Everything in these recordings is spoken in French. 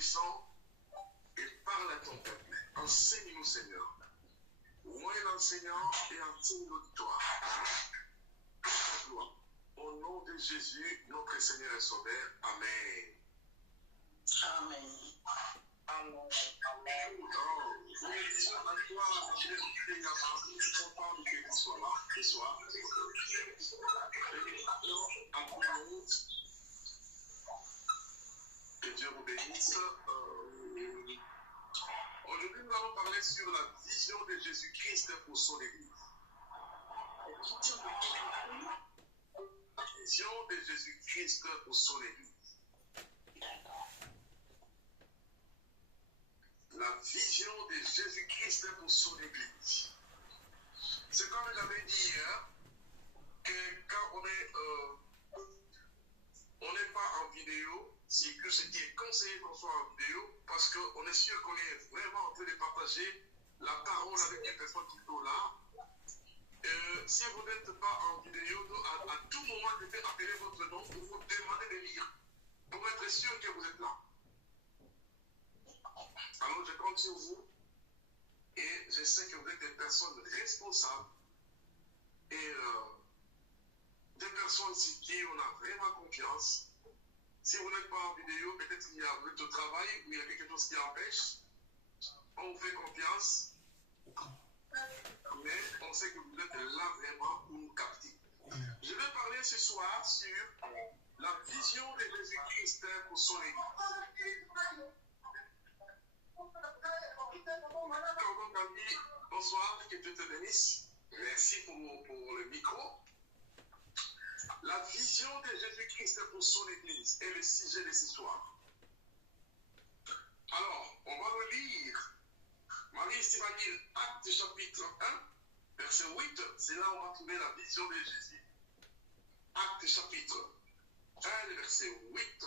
descends et parle à ton peuple. Enseigne-nous, Seigneur. Moi, l'enseignant, et enseigne l'auditoire. Au nom de Jésus, notre Seigneur et Sauveur. Amen. Amen. Amen. Amen. Bénédiction à toi, Jésus, également. Je suis content que tu sois là ce soir. Bénédiction à vous. Que Dieu vous bénisse. Aujourd'hui, nous allons parler sur la vision de Jésus-Christ pour son Église. La vision de Jésus-Christ pour son Église. La vision de Jésus-Christ pour son Église. C'est comme j'avais dit hier, que quand on n'est pas en vidéo, c'est que ce qui est conseillé qu'on soit en vidéo, parce qu'on est sûr qu'on est vraiment en train de partager la parole avec les personnes qui sont là. Si vous n'êtes pas en vidéo, à tout moment, je vais appeler votre nom pour vous demander de lire, pour être sûr que vous êtes là. Alors je compte sur vous et je sais que vous êtes des personnes responsables et des personnes sur qui on a vraiment confiance. Si vous n'êtes pas en vidéo, peut-être qu'il y a votre travail ou il y a quelque chose qui empêche. On vous fait confiance, mais on sait que vous êtes là vraiment pour nous capter. Je vais parler ce soir sur la vision de Jésus-Christ pour son Église. Bonsoir, que Dieu te bénisse. Merci pour le micro. La vision de Jésus-Christ pour son Église est le sujet de ce soir. Alors, on va le lire. Marie ici va lire Actes chapitre 1, verset 8. C'est là où on va trouver la vision de Jésus. Actes chapitre 1, verset 8.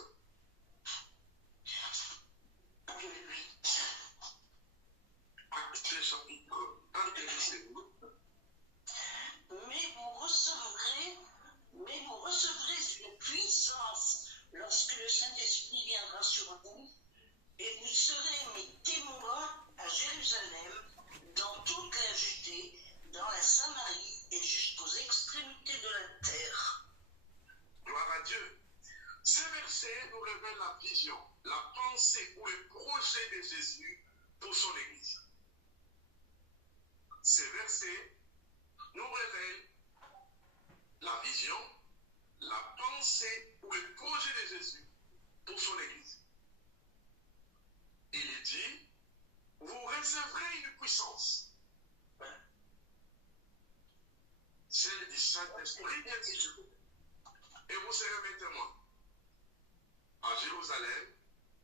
Actes chapitre 1, verset 8. Mais vous recevrez une puissance lorsque le Saint-Esprit viendra sur vous, et vous serez mes témoins à Jérusalem, dans toute la Judée, dans la Samarie et jusqu'aux extrémités de la terre. Gloire à Dieu. Ce verset nous révèle la vision, la pensée ou le projet de Jésus pour son Église. Ce verset nous révèle la vision, la pensée ou le projet de Jésus pour son Église. Il est dit, vous recevrez une puissance. Celle du Saint-Esprit, bien sûr. Et vous serez mes témoins. À Jérusalem,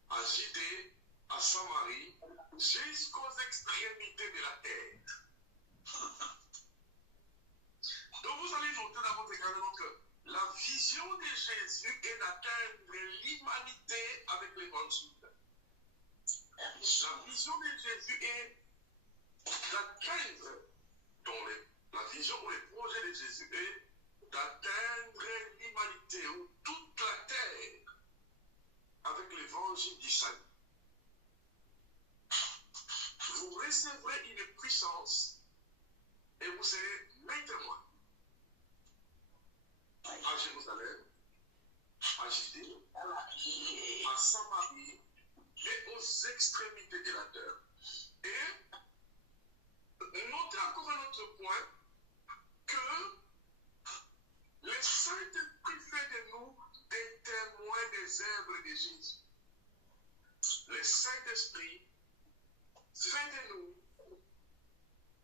à Judée, à Samarie, jusqu'aux extrémités de la terre. Donc vous allez noter dans votre également que la vision de Jésus est d'atteindre l'humanité avec l'évangile. La vision de Jésus est d'atteindre, la vision ou le projet de Jésus est d'atteindre l'humanité ou toute la terre avec l'évangile du salut. Vous recevrez une puissance et vous serez mes témoins. À Jérusalem, à Judée, à Samarie et aux extrémités de la terre. Et notez encore un autre point que le Saint-Esprit fait de nous des témoins des œuvres de Jésus. Le Saint-Esprit fait de nous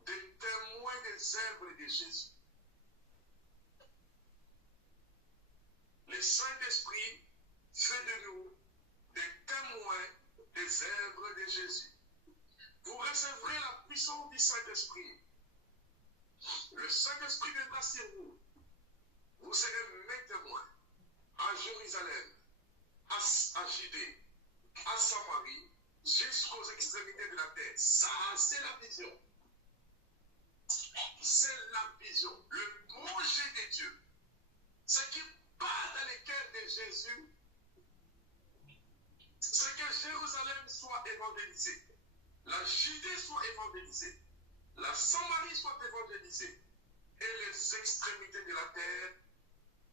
des témoins des œuvres de Jésus. Le Saint-Esprit fait de nous des témoins des œuvres de Jésus. Vous recevrez la puissance du Saint-Esprit. Le Saint-Esprit viendra sur vous. Vous serez mes témoins à Jérusalem, à Judée, à Samarie, jusqu'aux extrémités de la terre. Ça, c'est la vision. C'est la vision, le projet de Dieu. Ce qui part dans le cœur de Jésus, c'est que Jérusalem évangélisée, la Judée soit évangélisée, la Samarie soit évangélisée, et les extrémités de la terre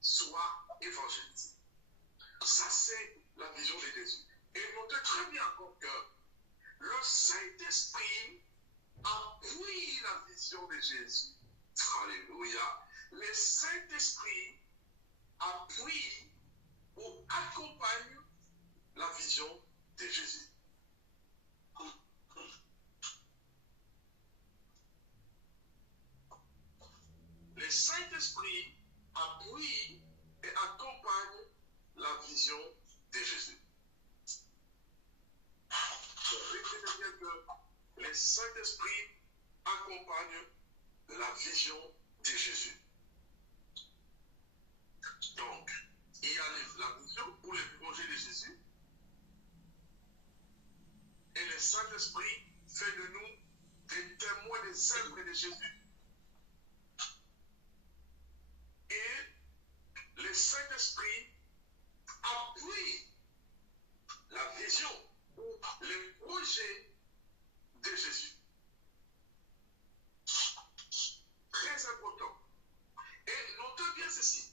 soient évangélisées. Ça, c'est la vision de Jésus. Et notez très bien encore que le Saint-Esprit appuie la vision de Jésus. Alléluia. Le Saint-Esprit appuie ou accompagne la vision de Jésus. Le Saint-Esprit appuie et accompagne la vision de Jésus. Retenez bien que le Saint-Esprit accompagne la vision de Jésus. Donc, il y a la vision ou le projet de Jésus. Et le Saint-Esprit fait de nous des témoins des œuvres de Jésus. Et le Saint-Esprit appuie la vision ou le projet de Jésus. Très important. Et notez bien ceci,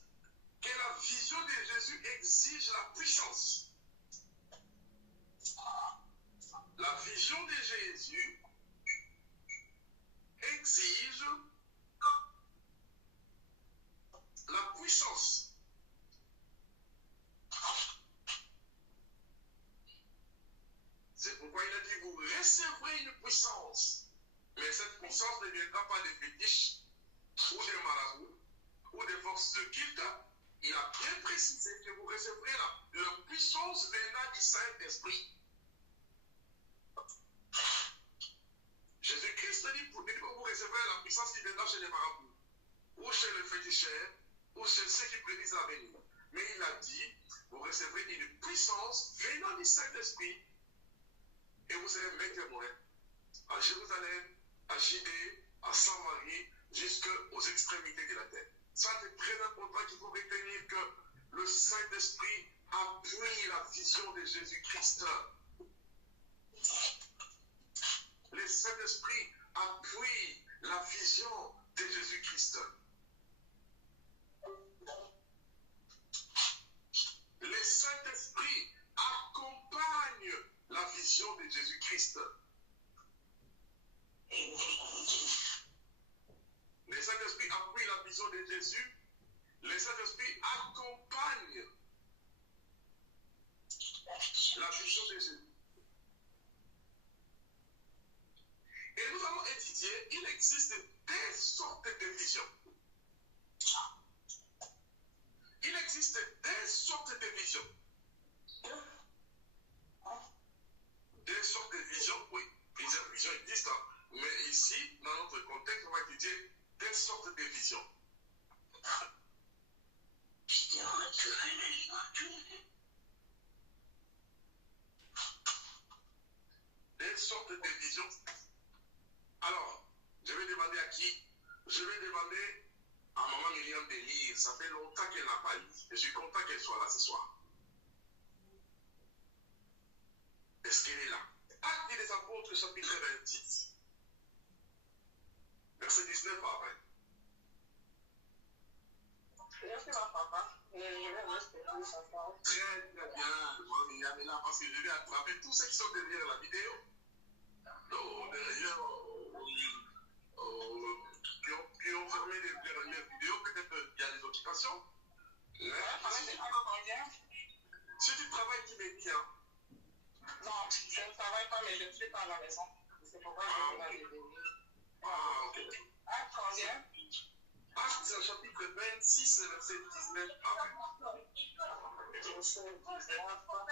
que la vision de Jésus exige la puissance. La vision de Jésus exige la puissance. C'est pourquoi il a dit, vous recevrez une puissance. Mais cette puissance ne viendra pas des fétiches ou des marabouts ou des forces de culte. Il a bien précisé que vous recevrez la puissance venant du Saint-Esprit. Jésus-Christ dit que vous recevrez la puissance qui viendra chez les marabouts, ou chez les féticheurs, ou chez ceux qui prédisent l'avenir. Mais il a dit, vous recevrez une puissance venant du Saint-Esprit, et vous serez mes témoins à Jérusalem, à Judée, à Samarie, jusqu'aux extrémités de la terre. Ça, c'est très important qu'il faut retenir que le Saint-Esprit appuie la vision de Jésus-Christ. Le Saint-Esprit appuie la vision de Jésus-Christ. Le Saint-Esprit accompagne la vision de Jésus-Christ. Le Saint-Esprit appuie la vision de Jésus. Le Saint-Esprit accompagne la vision de Jésus. Et nous allons étudier, il existe des sortes de visions. Il existe des sortes de visions. Des sortes de visions, oui, plusieurs visions existent. Mais ici, dans notre contexte, on va étudier des sortes de visions. Des sortes de visions. Alors, je vais demander à qui? Je vais demander à Maman Myriam de lire. Ça fait longtemps qu'elle n'a pas lu. Je suis content qu'elle soit là ce soir. Est-ce qu'elle est là? Actes des Apôtres, chapitre 26. Verset 19 à 20. Très bien, Maman Myriam est là parce que je vais attraper tous ceux qui sont derrière la vidéo. Derrière, qui ont fermé les dernières vidéos, peut-être il y a des occupations. Si tu travailles, tu mets bien. Non, je ne travaille pas, mais je ne suis pas à la maison. C'est pourquoi je vais la vidéo. Ah, ok. Acte combien? Acte chapitre 26, verset 19 à 20. Verset 19 à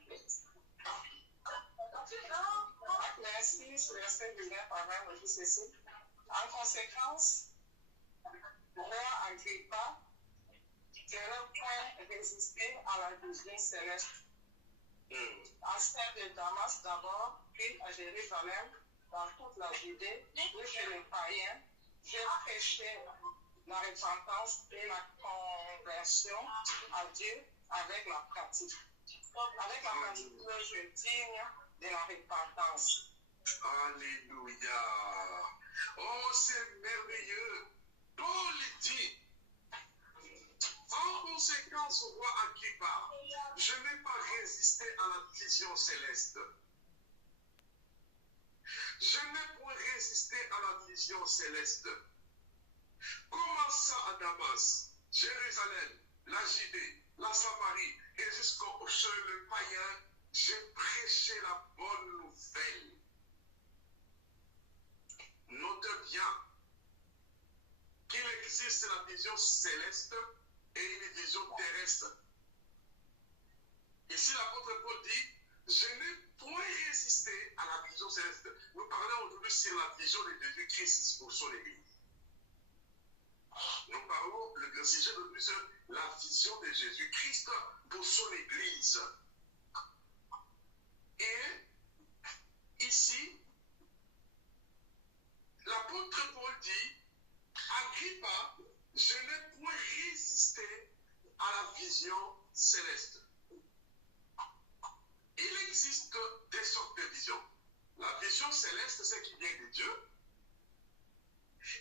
28. Acte 26, verset 19 à 20, me dit ceci. En conséquence, roi Agrippa ne peut point résister à la vision céleste. À celle de Damas d'abord, puis à Jérusalem, dans toute la Judée, où chez les païens, j'ai prêché la repentance et la conversion à Dieu avec la pratique. Avec ma famille, je digne de la repentance. Alléluia. Oh, c'est merveilleux. Paul dit, en conséquence, roi Agrippa, je n'ai pas résisté à la vision céleste. Je n'ai point résisté à la vision céleste. Commençant à Damas, Jérusalem, la Judée, la Samarie et jusqu'au chemin païen, j'ai prêché la bonne nouvelle. Note bien qu'il existe la vision céleste et une vision terrestre. Ici, l'apôtre Paul dit, je n'ai point résisté à la vision céleste. Nous parlons aujourd'hui sur la vision de Jésus-Christ pour son Église. Nous parlons, le sujet de plus, la vision de Jésus-Christ pour son Église. Et ici, l'apôtre Paul dit, Agrippa, je n'ai point résisté à la vision céleste. Il existe des sortes de visions. La vision céleste, c'est qui vient de Dieu.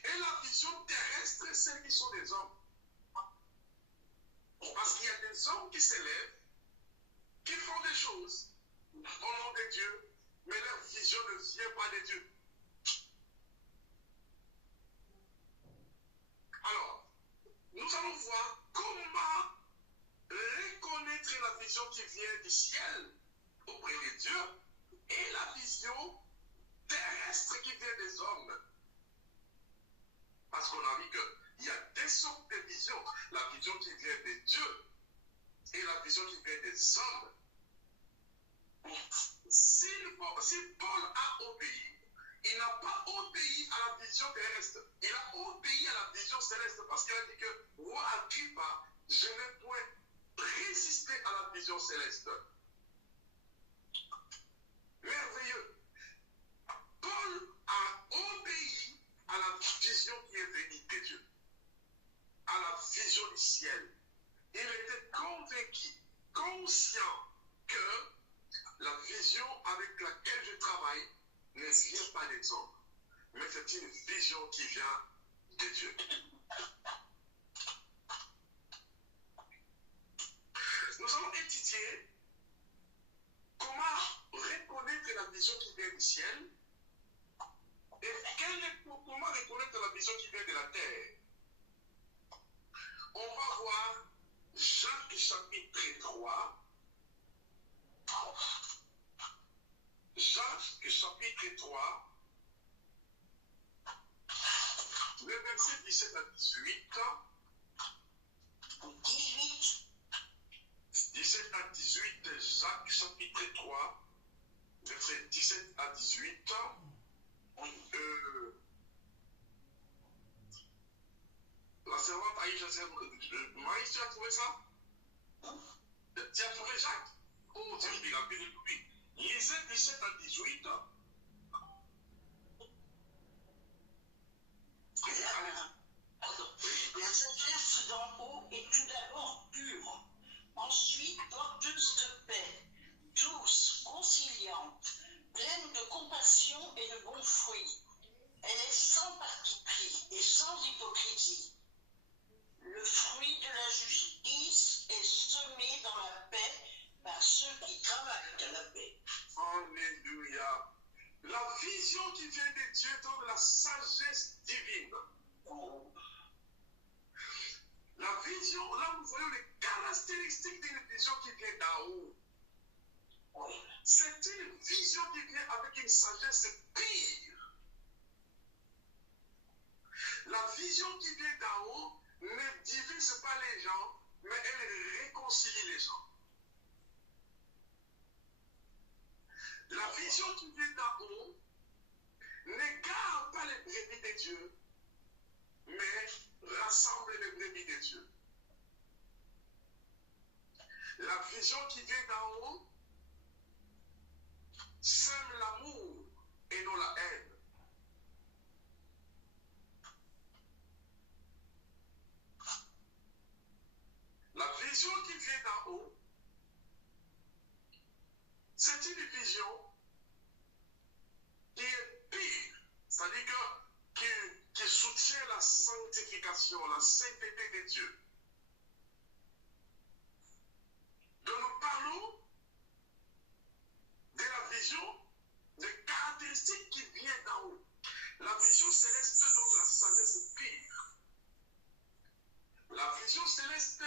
Et la vision terrestre, c'est celles qui sont des hommes. Parce qu'il y a des hommes qui s'élèvent, qui font des choses au nom de Dieu, mais leur vision ne vient pas de Dieu. Alors, nous allons voir comment reconnaître la vision qui vient du ciel auprès de Dieu et la vision terrestre qui vient des hommes. Parce qu'on a vu qu'il y a des sortes de visions. La vision qui vient de Dieu et la vision qui vient des hommes. Si Paul a obéi, il n'a pas obéi à la vision terrestre. Il a obéi à la vision céleste parce qu'il a dit que roi Agrippa, je n'ai point résisté à la vision céleste. Merveilleux. Paul a obéi à la vision qui est venue de Dieu, à la vision du ciel. Il était convaincu, conscient que la vision avec laquelle je travaille ne vient pas des hommes, mais c'est une vision qui vient de Dieu. Nous allons étudier comment reconnaître la vision qui vient du ciel et comment reconnaître la vision qui vient de la terre. On va voir Jacques chapitre 3. Jacques chapitre 3, le verset 17 à 18. 17 à 18, Jacques chapitre 3, verset 17 à 18. La servante Aïcha, Maïs, tu as trouvé ça? Tu as trouvé Jacques? Oh, tu as dit la Bible, lui. Lisez 17 à 18. La sagesse d'en haut est tout d'abord pure, ensuite porteuse de paix, douce, conciliante, pleine de compassion et de bons fruits. Elle est sans parti pris et sans hypocrisie. Le fruit de la justice est semé dans la paix par ceux qui travaillent à la paix. Alléluia. La vision qui vient de Dieu donne la sagesse divine. La vision, là nous voyons les caractéristiques d'une vision qui vient d'en haut. C'est une vision qui vient avec une sagesse pire. La vision qui vient d'en haut ne divise pas les gens, mais elle réconcilie les gens. La vision qui vient d'en haut n'égare pas les brebis de Dieu, mais rassemble les brebis de Dieu. La vision qui vient d'en haut sème l'amour et non la haine. La vision qui vient d'en haut sanctification, la sainteté de Dieu. Donc nous parlons de la vision, des caractéristiques qui viennent d'en haut. La vision céleste donne la sagesse pire. La vision céleste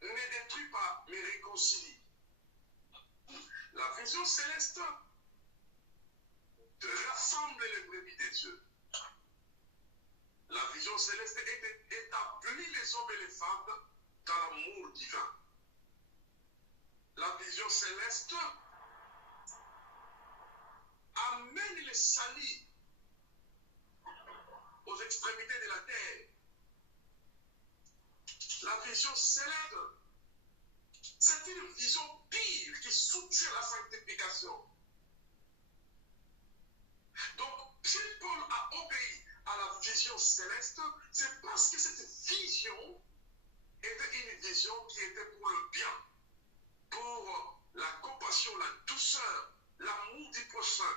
ne détruit pas, mais réconcilie. La vision céleste rassemble les brebis de Dieu. La vision céleste établit les hommes et les femmes dans l'amour divin. La vision céleste amène les salis aux extrémités de la terre. La vision céleste, c'est une vision pire qui soutient la sanctification. Donc, si Paul a obéi à la vision céleste, c'est parce que cette vision était une vision qui était pour le bien, pour la compassion, la douceur, l'amour du prochain,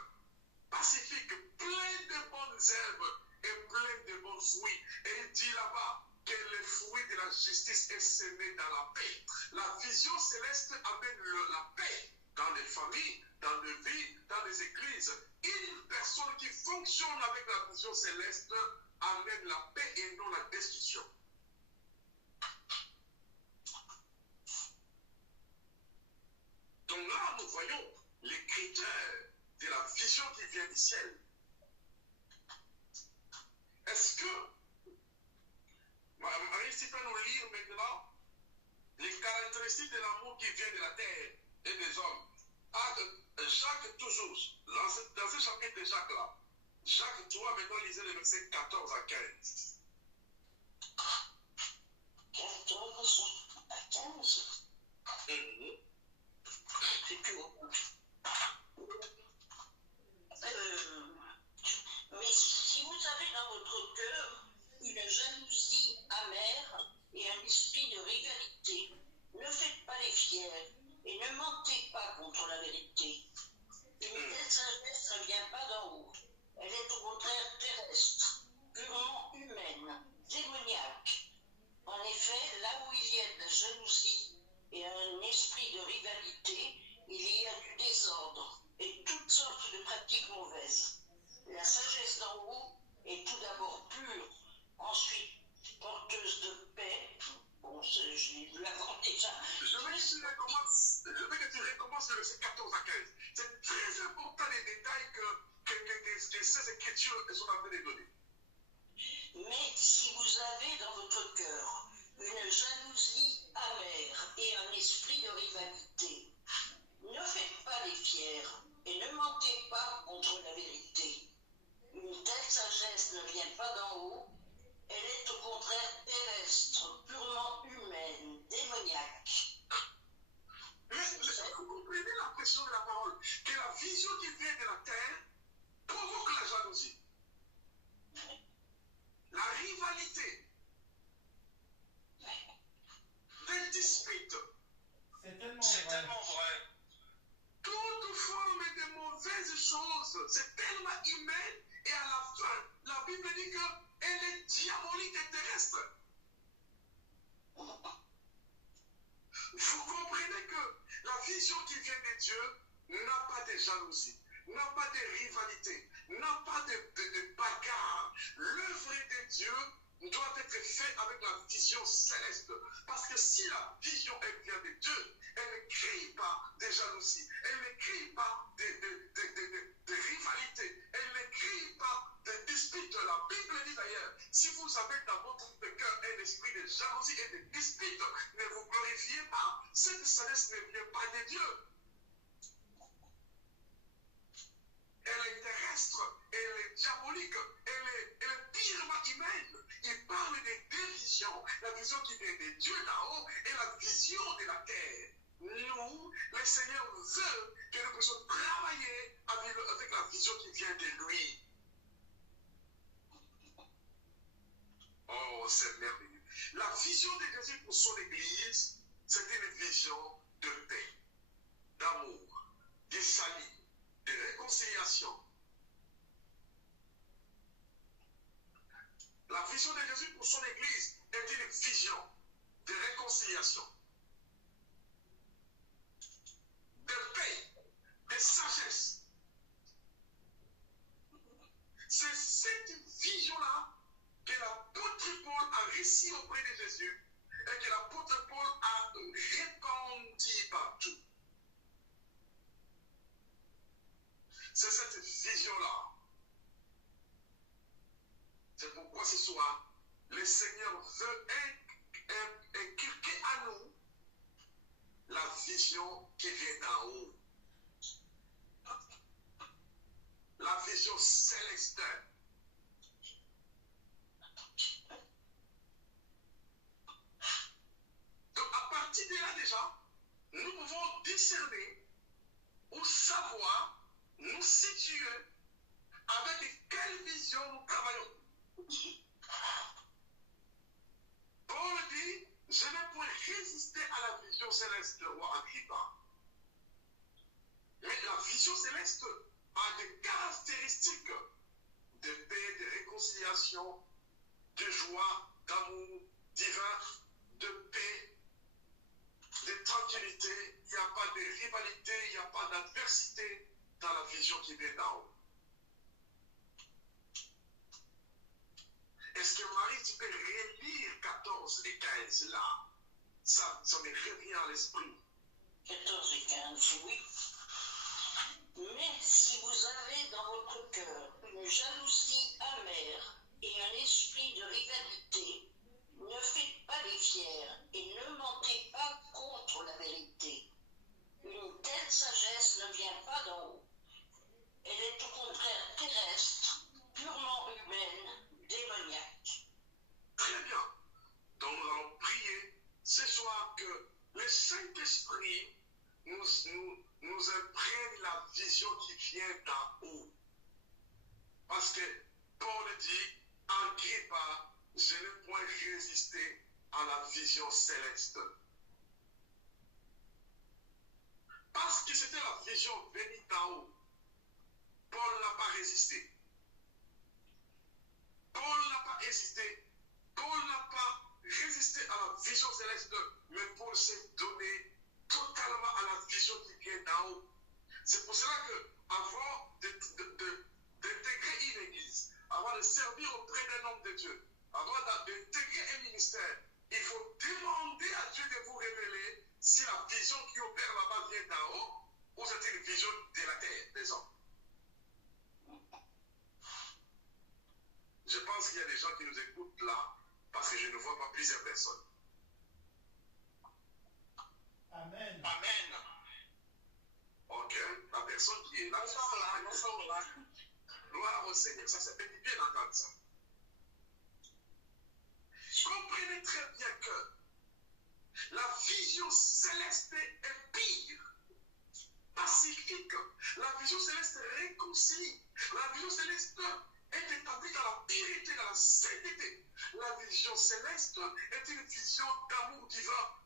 pacifique, plein de bonnes herbes et plein de bons fruits. Et il dit là-bas que les fruits de la justice est semé dans la paix. La vision céleste amène la paix dans les familles, dans les vies, dans les églises. Une personne qui fonctionne avec la vision céleste amène la paix et non la destruction. Donc là, nous voyons les critères de la vision qui vient du ciel. Est-ce que Marie peut nous lire maintenant les caractéristiques de l'amour qui vient de la terre et des hommes? Jacques toujours, dans ce chapitre de Jacques là, Jacques 3, maintenant lisez les versets 14 à 15. 14 à 15. C'est plus haut. Mais si vous avez dans votre cœur une jalousie amère et un esprit de rivalité, ne faites pas les fiers et ne mentez pas contre la vérité. Une telle sagesse ne vient pas d'en haut. Elle est au contraire terrestre, purement humaine, démoniaque. En effet, là où il y a de la jalousie et un esprit de rivalité, il y a du désordre et toutes sortes de pratiques mauvaises. La sagesse d'en haut est tout d'abord pure, ensuite porteuse de paix. Bon, je l'ai lu avant déjà. Je veux que tu recommences le verset 14 à 15. C'est très important les détails que ces écritures sont en train de donner. Mais si vous avez dans votre cœur une jalousie amère et un esprit de rivalité, ne faites pas les fiers et ne mentez pas contre la vérité. Une telle sagesse ne vient pas d'en haut, elle est au contraire terrestre, purement humaine, démoniaque. Vous comprenez la pression de la parole, que la vision qui vient de la terre provoque la jalousie, la rivalité, des disputes. C'est tellement vrai. Toute forme de mauvaises choses, c'est tellement humain et à la fin, la Bible dit qu'elle est diabolique et terrestre. Vous comprenez que la vision qui vient de Dieu n'a pas de jalousie, n'a pas de rivalité, n'a pas de bagarre. L'œuvre de Dieu doit être faite avec la vision céleste. Parce que si la vision elle vient de Dieu, elle ne crée pas de jalousie, elle ne crée pas de rivalité, elle ne crée pas de dispute. La Bible dit d'ailleurs, si vous avez dans votre cœur un esprit de jalousie et de dispute, ne vous glorifiez pas. Cette sagesse ne vient pas de Dieu. Elle est terrestre, elle est diabolique, elle est purement humaine. Il parle de deux visions, la vision qui vient de Dieu d'en haut et la vision de la terre. Nous, le Seigneur veut que nous puissions travailler avec la vision qui vient de lui. Oh, c'est merveilleux. La vision de Jésus pour son Église, c'est une vision de paix, d'amour, de salut, de réconciliation. La vision de Jésus pour son Église est une vision de réconciliation, de paix, de sagesse. C'est cette vision-là que l'apôtre Paul a réussi auprès de Jésus et que l'apôtre Paul a répandu partout. C'est cette vision-là. C'est pourquoi ce soir, le Seigneur veut inculquer à nous la vision qui vient d'en haut. La vision céleste. Donc à partir de là déjà, nous pouvons discerner ou savoir, nous situer avec quelle vision nous travaillons. Paul dit, je ne pourrais résister à la vision céleste du roi Agrippa. Mais la vision céleste a des caractéristiques de paix, de réconciliation, de joie, d'amour divin, de paix, de tranquillité. Il n'y a pas de rivalité, il n'y a pas d'adversité dans la vision qui vient d'en haut. Est-ce que Marie, tu peux relire 14 et 15 là? Ça me revient à l'esprit. 14 et 15, oui. Mais si vous avez dans votre cœur une jalousie amère et un esprit de rivalité, ne faites pas les fiers et ne mentez pas contre la vérité. Une telle sagesse ne vient pas d'en haut. Elle est au contraire terrestre, purement humaine, démoniaque. Très bien. Donc nous allons prier ce soir que le Saint-Esprit nous imprègne la vision qui vient d'en haut. Parce que Paul dit, Agrippa, je ne pourrais résister à la vision céleste. Parce que c'était la vision venue d'en haut. Paul n'a pas résisté. Paul n'a pas hésité. Paul n'a pas résisté à la vision céleste, mais Paul s'est donné totalement à la vision qui vient d'en haut. C'est pour cela que, avant d'intégrer une église, avant de servir auprès d'un homme de Dieu, avant d'intégrer un ministère, il faut demander à Dieu de vous révéler si la vision qui opère là-bas vient d'en haut ou c'est une vision de la terre, des hommes. Je pense qu'il y a des gens qui nous écoutent là parce que je ne vois pas plusieurs personnes. Amen. Amen. Ok, la personne qui est là. Nous sommes là. Gloire au Seigneur. Ça, c'est bien d'entendre ça. Comprenez très bien que la vision céleste est pire, pacifique. La vision céleste réconcilie. La vision céleste est établie dans la pureté, dans la sainteté. La vision céleste est une vision d'amour divin,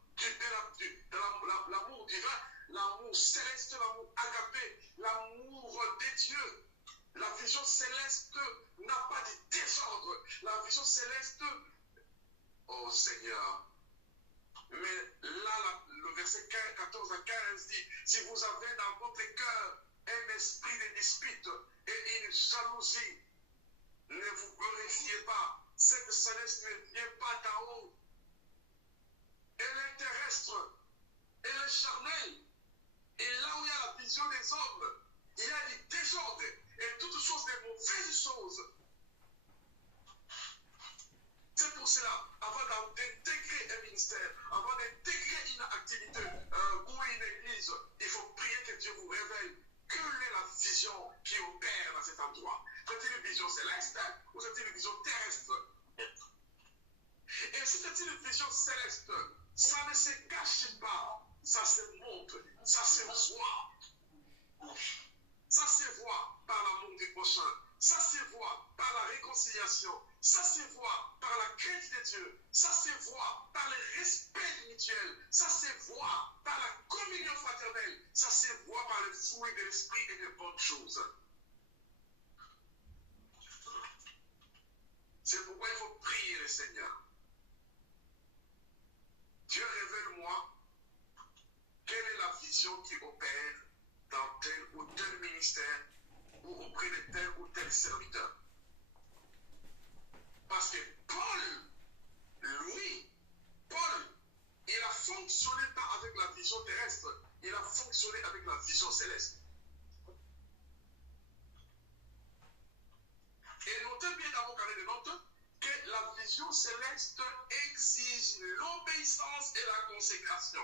l'amour divin, l'amour céleste, l'amour agapé, l'amour de Dieu. La vision céleste n'a pas de désordre. La vision céleste, oh Seigneur. Mais là, le verset 14 à 15 dit, si vous avez dans votre cœur un esprit de dispute et une jalousie, ne vous glorifiez pas. Cette sagesse ne vient pas d'en haut. Elle est terrestre. Elle est charnelle. Et là où il y a la vision des hommes, il y a du désordre et toutes choses, des mauvaises choses. C'est pour cela, avant d'intégrer un ministère, avant d'intégrer une activité ou une église, il faut prier que Dieu vous révèle quelle est la vision qui opère dans cet endroit. C'est une vision céleste ou c'est une vision terrestre? Et si c'est une vision céleste, ça ne se cache pas, ça se montre, ça se voit. Ça se voit par l'amour du prochain, ça se voit par la réconciliation, ça se voit par la crainte de Dieu, ça se voit par le respect mutuel, ça se voit par la communion fraternelle, ça se voit par le fruit de l'esprit et des bonnes choses. C'est pourquoi il faut prier le Seigneur. Dieu, révèle-moi quelle est la vision qui opère dans tel ou tel ministère ou auprès de tel ou tel serviteur. Parce que Paul, il a fonctionné pas avec la vision terrestre, il a fonctionné avec la vision céleste. Et notez bien dans vos carnets de notes que la vision céleste exige l'obéissance et la consécration.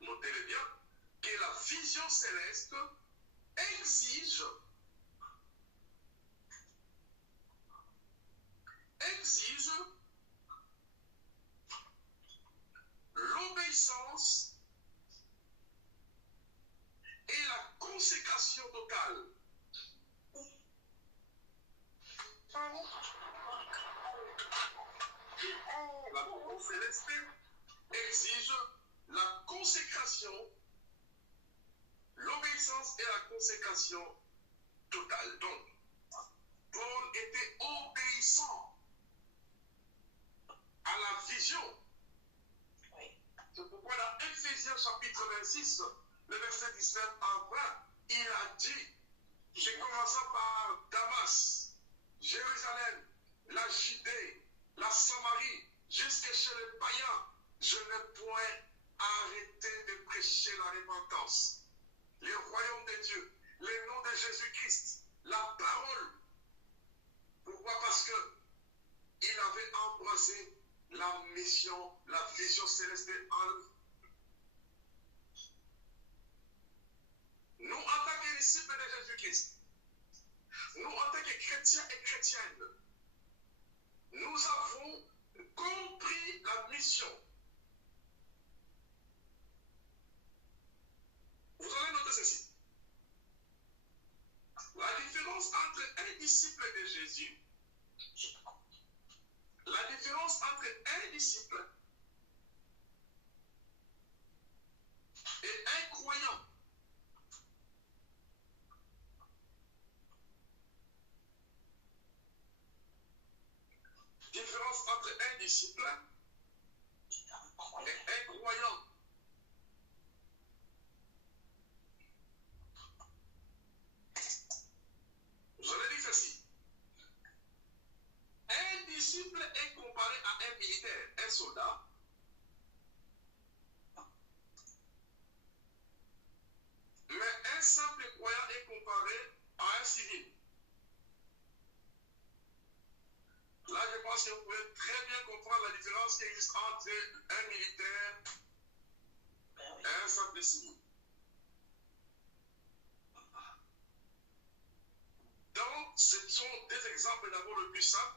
Notez-le bien que la vision céleste exige l'obéissance et la consécration totale. La vision céleste exige la consécration, l'obéissance et la consécration totale. Donc, Paul était obéissant à la vision. C'est pourquoi dans Ephésiens chapitre 26, le verset 19 à 20, il a dit, j'ai commencé par Damas, Jérusalem, la Judée, la Samarie, jusque chez les païens, je n'ai point arrêté de prêcher la repentance, le royaume de Dieu, le nom de Jésus-Christ, la parole. Pourquoi? Parce que il avait embrassé la mission, la vision céleste en lui. Nous, en tant que disciples de Jésus-Christ, nous, en tant que chrétiens et chrétiennes, nous avons compris la mission. Vous allez noter ceci. La différence entre un disciple de Jésus, la différence entre un disciple et un croyant. Différence entre un disciple et un croyant. Je l'ai dit ceci. Un disciple est comparé à un militaire, un soldat. Mais un simple croyant est comparé à un civil. Là, je pense que vous pouvez très bien comprendre la différence qui existe entre un militaire et un simple civil. Donc, ce sont des exemples d'abord le plus simple.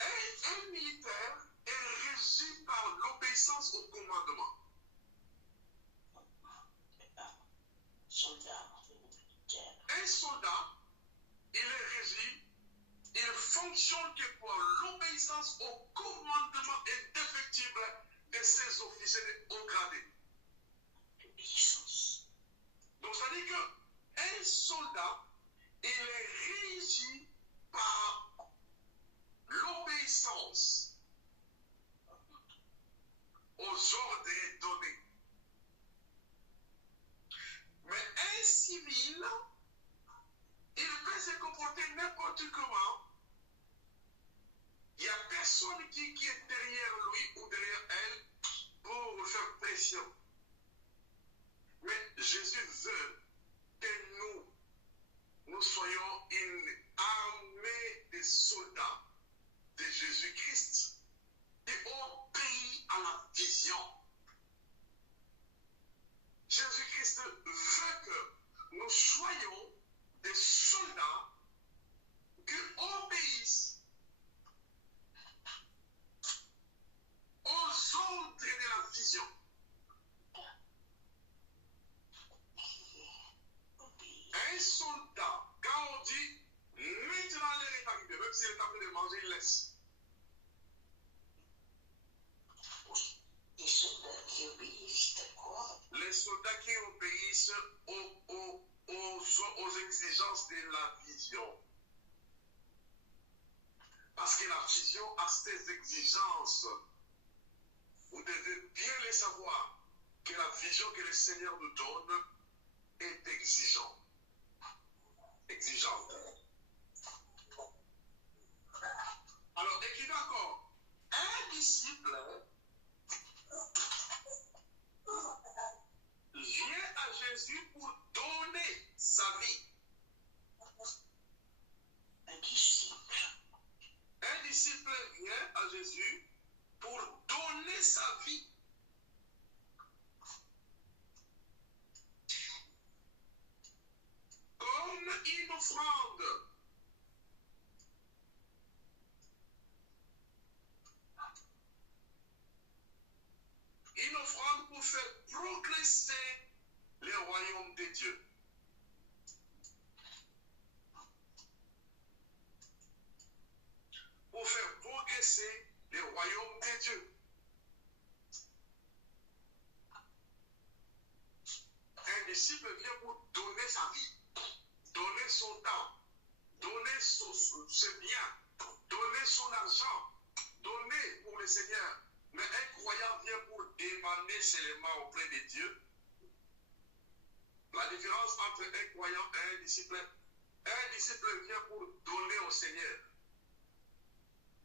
Un militaire est régi par l'obéissance au commandement. Un soldat, il est régi, il fonctionne que pour l'obéissance au commandement indéfectible de ses officiers de haut gradé. Donc, ça veut dire qu'un soldat, il est régi par l'obéissance aux ordres donnés. Mais un civil, il peut se comporter n'importe comment. Il n'y a personne qui est derrière lui ou derrière elle pour faire pression. Mais Jésus veut que nous soyons une armée de soldats de Jésus-Christ qui obéit à la vision. Jésus-Christ veut que nous soyons des soldats qui obéissent aux ordres de la vision. Un soldat, quand on dit maintenant l'heure est arrivée, même s'il est en train de manger, il laisse. Les soldats qui obéissent à quoi? Les soldats qui obéissent aux Répondons aux exigences de la vision. Parce que la vision a ses exigences. Vous devez bien les savoir que la vision que le Seigneur nous donne est exigeante. Exigeante. Alors, écrivez encore. Un disciple vient à Jésus pour donner sa vie. Un disciple. Un disciple vient à Jésus pour donner sa vie. Comme une offrande. Une offrande pour faire progresser le royaume de Dieu. Pour faire progresser le royaume de Dieu. Un disciple vient pour donner sa vie, donner son temps, donner ses biens, donner son argent, donner pour le Seigneur. Mais un croyant vient pour demander seulement auprès de Dieu. La différence entre un croyant et un disciple vient pour donner au Seigneur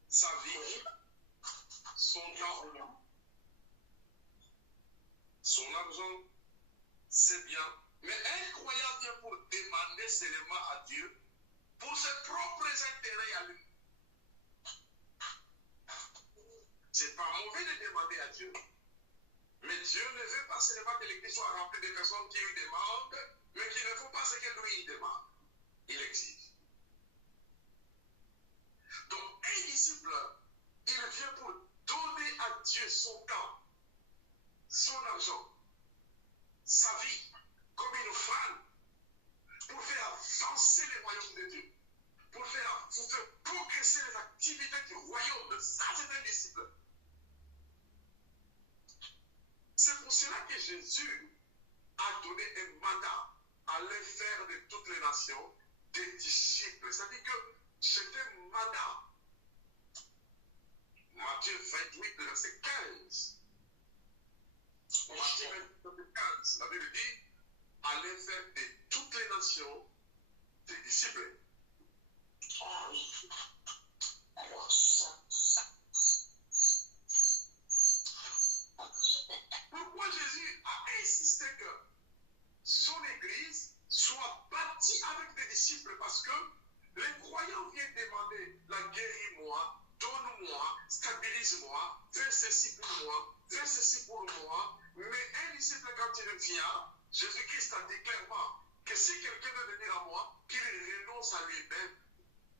sa vie, son temps, son argent, c'est bien. Mais un croyant vient pour demander seulement à Dieu pour ses propres intérêts à lui. C'est pas mauvais de demander à Dieu. Mais Dieu ne veut pas seulement que l'Église soit remplie de personnes qui lui demandent, mais qui ne font pas ce que lui demande. Il exige. Donc, un disciple, il vient pour donner à Dieu son temps, son argent, sa vie, comme une offrande, pour faire avancer le royaume de Dieu, pour faire progresser les activités du royaume. Ça, c'est un disciple. C'est pour cela que Jésus a donné un mandat à l'affaire de toutes les nations des disciples. C'est-à-dire que c'est un mandat. Matthieu 28, verset 15. Matthieu 28, verset 15. La Bible dit, allez faire de toutes les nations des disciples. Ah oui. Alors ça. Pourquoi Jésus a insisté que son Église soit bâtie avec des disciples? Parce que les croyants viennent demander la guéris-moi, donne-moi, stabilise-moi, fais ceci pour moi, fais ceci pour moi. Mais un disciple, quand il vient, Jésus-Christ a dit clairement que si quelqu'un veut venir à moi, qu'il renonce à lui-même,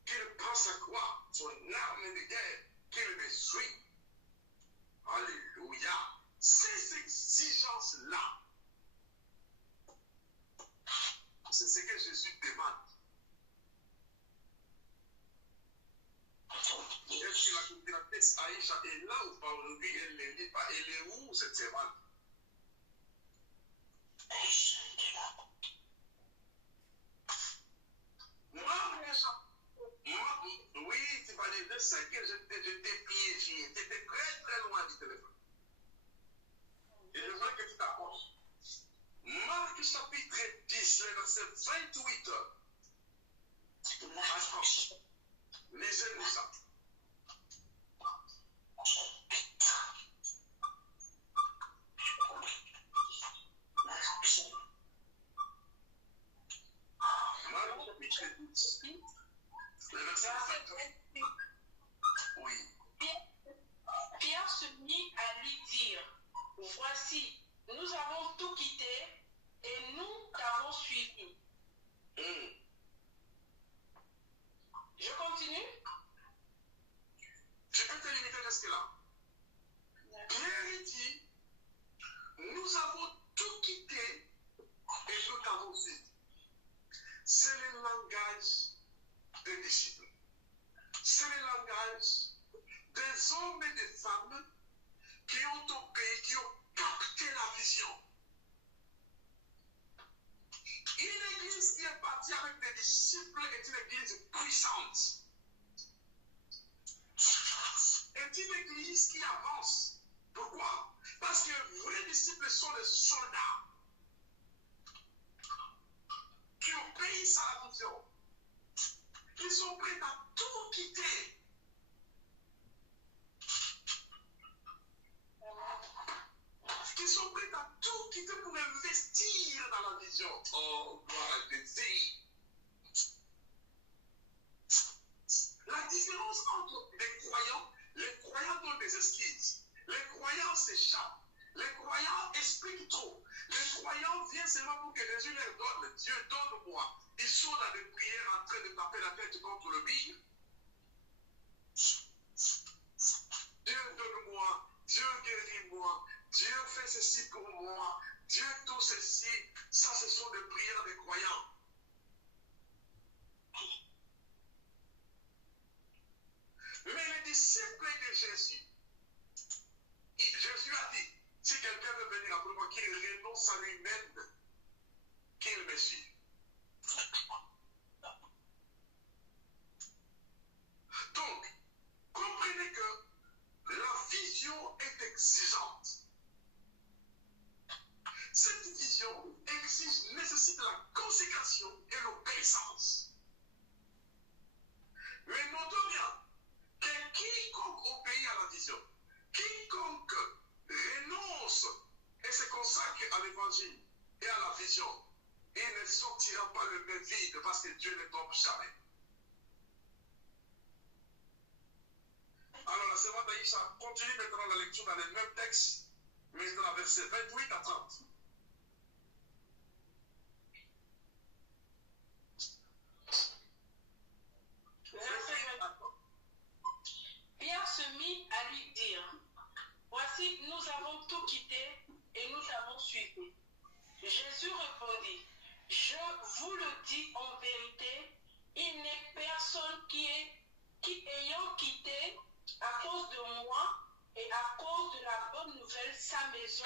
qu'il prend sa croix, son arme de guerre, qu'il me suit. Alléluia. Ces exigences-là, c'est ce que Jésus demande. Est-ce que la calculatrice Aïcha est là ou pas aujourd'hui? Elle ne lit pas. Elle est où cette semaine? Aïcha est là. Oui, tu vas dire de ça que j'étais piégé. Tu étais très très loin du téléphone. Et je veux que tu t'approches. Marc chapitre 10, le verset 28. Marc. Lisez-nous ça. Marc chapitre 10, le verset 28. Oui. Pierre se mit à lui dire, voici, nous avons tout quitté et nous t'avons suivi. Je continue? Je peux te limiter jusque-là. Pierre dit, nous avons tout quitté et nous t'avons suivi. C'est le langage des disciples. C'est le langage des hommes et des femmes qui ont obéi, qui ont capté la vision. disciples sont des soldats qui obéissent à la vision. Ils sont prêts à tout quitter. Ils sont prêts à tout quitter pour investir dans la vision. Oh, gloire à Dieu. La différence entre les croyants donnent des esquisses. Les croyants s'échappent. Les croyants expliquent trop. Les croyants viennent seulement pour que Jésus leur donne. Dieu donne-moi. Ils sont dans des prières en train de taper la tête contre le mur. Dieu donne-moi. Dieu guéris-moi. Dieu fait ceci pour moi. Dieu tout ceci. Ça, ce sont des prières des croyants. Mais les disciples de Jésus, Jésus a dit, si quelqu'un veut venir après moi, qu'il renonce à lui-même, qu'il me suive. Donc, comprenez que la vision est exigeante. Cette vision nécessite la consécration et l'obéissance. Mais notons bien que quiconque obéit à la vision, quiconque renonce et se consacre à l'évangile et à la vision, il ne sortira pas le main vide parce que Dieu ne tombe jamais. Alors la servante Aïcha continue maintenant la lecture dans les mêmes textes, mais dans la verset 28 à 30. Pierre se mit à lui dire, voici, nous avons tout quitté et nous t'avons suivi. Jésus répondit, je vous le dis en vérité, il n'est personne qui ayant quitté à cause de moi et à cause de la bonne nouvelle sa maison,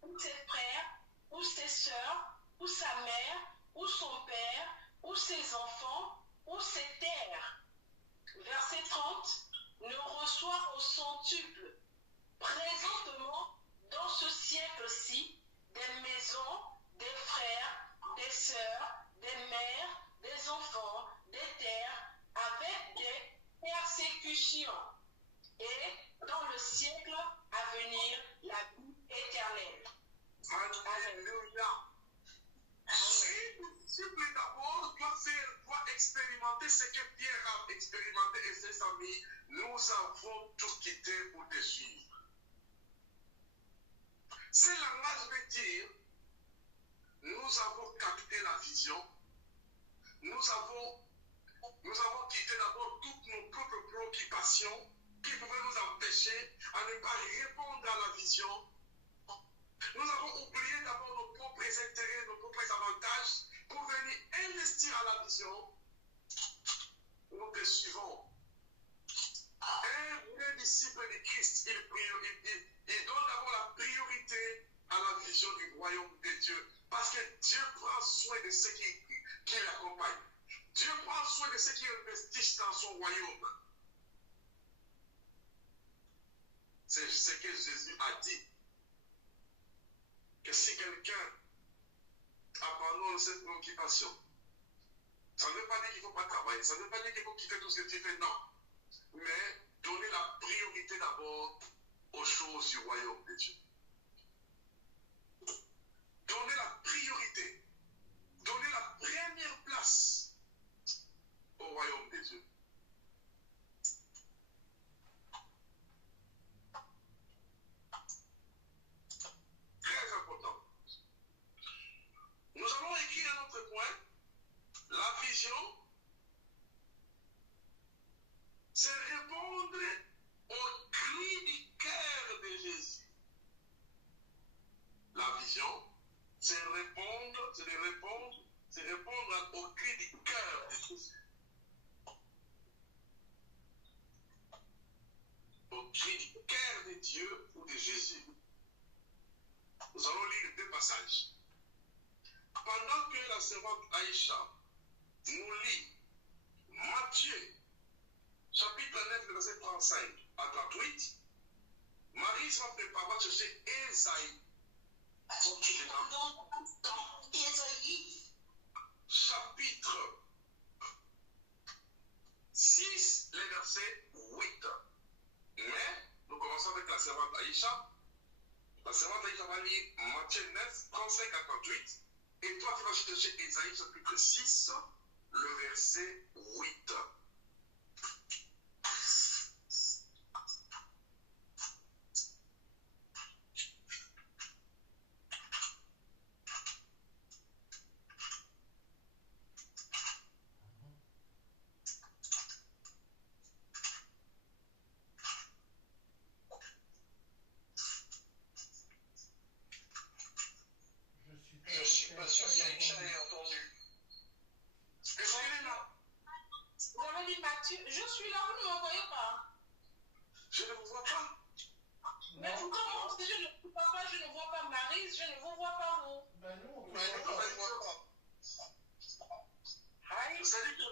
ou ses frères, ou ses sœurs, ou sa mère, ou son père, ou ses enfants, ou ses terres. Verset 30. Ne reçoit au centuple, présentement, dans ce siècle-ci, des maisons, des frères, des sœurs, des mères, des enfants, des terres, avec des persécutions, et dans le siècle à venir, la vie éternelle. Alléluia. Un disciple d'abord doit expérimenter ce que Pierre a expérimenté et ses amis. Nous avons tout quitté pour te suivre. Ce langage veut dire, nous avons capté la vision, nous avons quitté d'abord toutes nos propres préoccupations qui pouvaient nous empêcher à ne pas répondre à la vision. Nous avons oublié d'abord nos propres intérêts, nos propres avantages pour venir investir à la vision. Nous te suivons. Un vrai disciple de Christ, il donne d'abord la priorité à la vision du royaume de Dieu. Parce que Dieu prend soin de ceux qui l'accompagnent. Dieu prend soin de ceux qui investissent dans son royaume. C'est ce que Jésus a dit. Que si quelqu'un abandonne cette préoccupation, ça ne veut pas dire qu'il ne faut pas travailler, ça ne veut pas dire qu'il faut quitter tout ce que tu fais, non. Mais donner la priorité d'abord aux choses du royaume de Dieu. Donner la priorité, donner la première place au royaume de Dieu. Très important. Nous allons écrire un autre point. La vision, c'est répondre au cri du cœur de Jésus. La vision, c'est répondre au cri du cœur de Jésus. Au cri du cœur de Dieu ou de Jésus. Nous allons lire deux passages. Pendant que la servante Aïcha nous lit Matthieu, chapitre 9, verset 35 à 38, Marie s'en prépare à chercher Ésaïe, Donc tu prends dans Ésaïe, chapitre 6, les versets 8. Mais, nous commençons avec la servante Aïcha. La servante Aïcha va lire Matthieu 9, 35 à 38. Et toi, tu vas chercher Ésaïe chapitre 6, le verset 8. Je suis pas sûr qu'Aïcha ait entendu. Est-ce qu'elle est là? Vous avez dit Mathieu, je suis là, vous ne m'envoyez pas. Je ne vous vois pas. Mais Non. comment si je ne vous vois pas, je ne vois pas Marie, je ne vous vois pas vous. Ben nous, on Mais peut non, pas. elle ne voit pas. Aïe, Vous savez que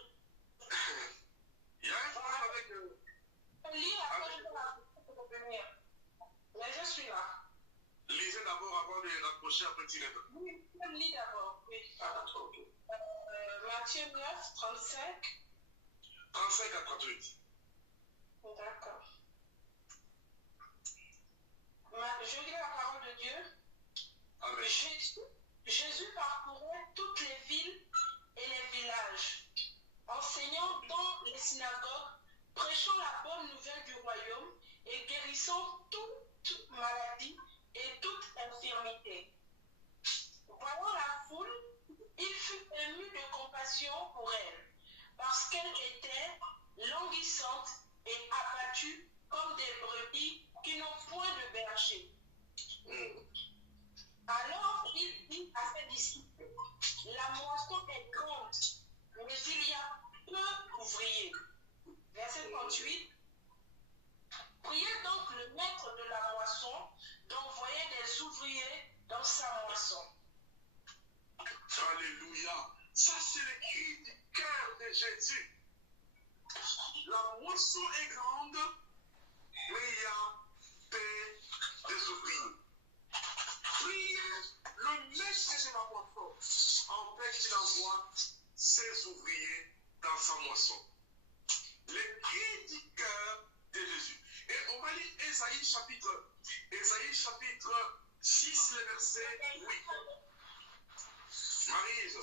il y a un problème avec lire après je peux la revenir. Mais je suis là. lisez d'abord avant de raccrocher après tirer. Oui, lis d'abord. Oui. Ah, ok. Matthieu 9, 35. 35 à 38. D'accord. Je lis la parole de Dieu. Amen. Jésus parcourait toutes les villes et les villages, enseignant dans les synagogues, prêchant la bonne nouvelle du royaume et guérissant toute maladie et toute infirmité. Voyant la foule, il fut ému de compassion pour elle, parce qu'elle était languissante et abattue comme des brebis qui n'ont point de berger. Alors il dit à ses disciples, la moisson est grande, mais il y a peu d'ouvriers. Verset 38. Priez donc le maître de la moisson d'envoyer des ouvriers dans sa moisson. Alléluia. Ça, c'est le cri du cœur de Jésus. La moisson est grande, mais il y a peu des ouvriers. Priez le maître de la moisson en fait qu'il envoie ses ouvriers dans sa moisson. Le cri du cœur de Jésus. Et on va lire Ésaïe chapitre 6, le verset 8. Maryse.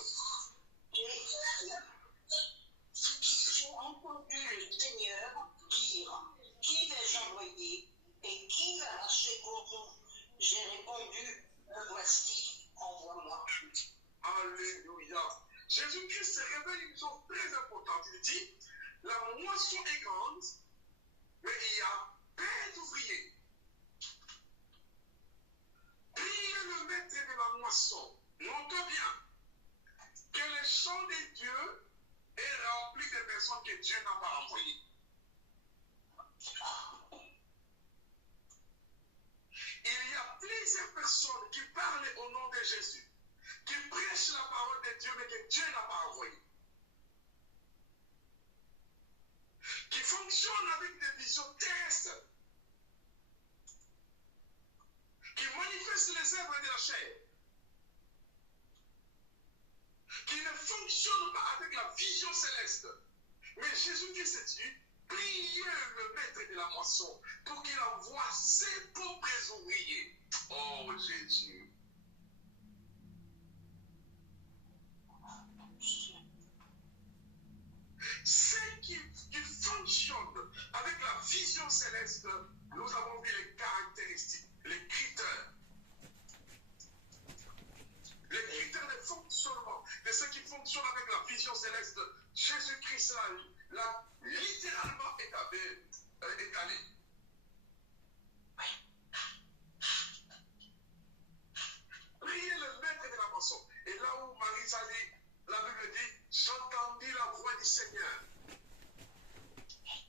j'ai entendu le Seigneur dire, qui vais-je envoyer et qui va marcher pour nous? J'ai répondu, me voici, envoie-moi. Alléluia. Jésus-Christ se révèle une chose très importante. Il dit, la moisson est grande, mais il y a peu d'ouvriers. Priez le maître de la moisson. Notez bien que le champ de Dieu est rempli de personnes que Dieu n'a pas envoyées. Il y a plusieurs personnes qui parlent au nom de Jésus, qui prêchent la parole de Dieu, mais que Dieu n'a pas envoyé. Qui fonctionnent avec des visions terrestres, qui manifestent les œuvres de la chair, qui ne fonctionnent pas avec la vision céleste. Mais Jésus-Christ dit, priez le maître de la moisson pour qu'il envoie ses propres ouvriers. Oh Jésus. Ceux qui fonctionnent avec la vision céleste, nous avons vu les caractéristiques, les critères. Les critères de fonctionnement de ceux qui fonctionnent avec la vision céleste, Jésus-Christ l'a littéralement étalé. Priez le maître de la moisson. Et là où Marie dit, la Bible dit, j'entendis la voix du Seigneur,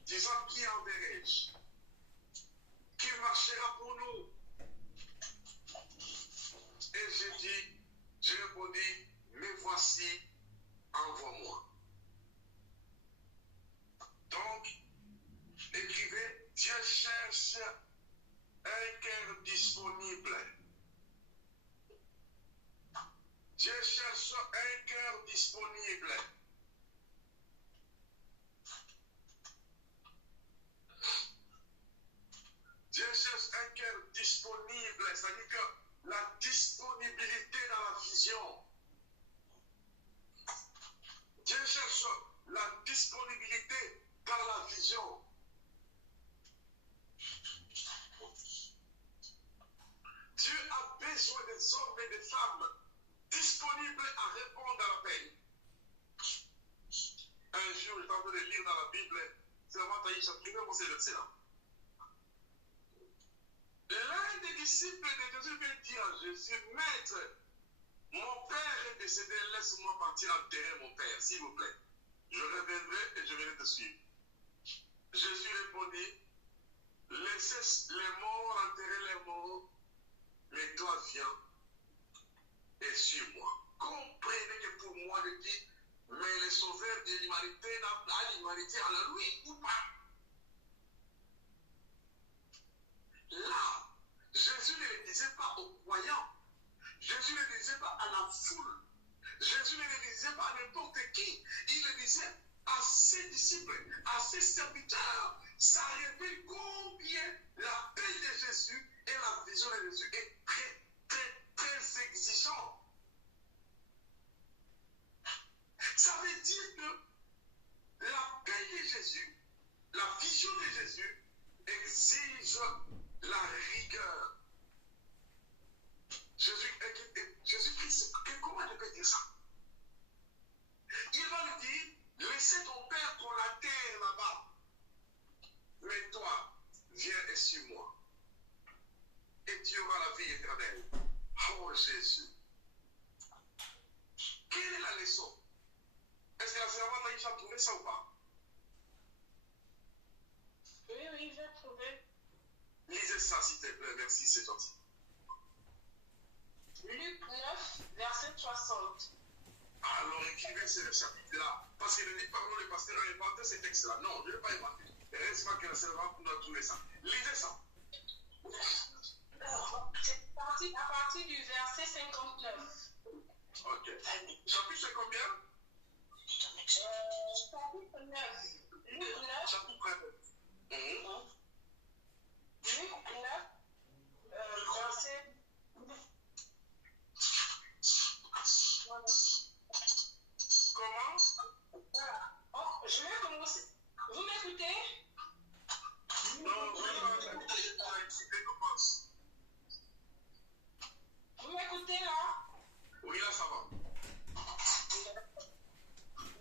disant, qui enverrai-je? Qui marchera pour nous? Et j'ai répondu, me voici, envoie-moi. Donc, écrivez, Dieu cherche un cœur disponible. disponible. Dieu cherche un cœur disponible, c'est-à-dire que la disponibilité dans la vision. Dieu cherche la disponibilité dans la vision. Dieu a besoin des hommes et des femmes disponibles à répondre à l'appel. Un jour, j'étais en train de lire dans la Bible, c'est la Matthieu chapitre 1, c'est le verset là. L'un des disciples de Jésus vient dire à Jésus, Maître, mon père est décédé, laisse-moi partir enterrer mon père, s'il vous plaît. Je reviendrai et je viendrai te suivre. Jésus répondit, laissez les morts enterrer les morts, mais toi viens et suis-moi. Comprenez que pour moi, je dis, mais le sauveur de l'humanité n'a l'humanité en lui ou pas? Là, Jésus ne le disait pas aux croyants. Jésus ne le disait pas à la foule. Jésus ne le disait pas à n'importe qui. Il le disait à ses disciples, à ses serviteurs. Ça révèle combien l'appel de Jésus et la vision de Jésus est très, très, très exigeant. Ça veut dire que l'appel de Jésus, la vision de Jésus exige la rigueur. Jésus-Christ, comment je peux dire ça? Il va lui dire, laissez ton père pour la terre là-bas. Mais toi, viens et suis-moi. Et tu auras la vie éternelle. Oh Jésus. Quelle est la leçon? Est-ce que la servante Aïcha a trouvé ça ou pas? Oui, j'ai trouvé. Lisez ça, s'il te plaît, merci, c'est gentil. Luc 9, verset 60. Alors écrivez ce chapitre-là. Parce qu'il dit, pardon, le pasteur a inventé ce texte-là. Non, je ne l'ai pas inventé. Reste pas que la servante nous a trouvé ça. Lisez ça. C'est parti à partir du verset 59. Ok. Chapitre combien? Chapitre 9. Luc 9. Chapitre 9. Luc 9, verset. Comment? Voilà. Oh, je vais commencer. Vous m'écoutez? Non, je commence. Vous m'écoutez là? Oui, là, ça va.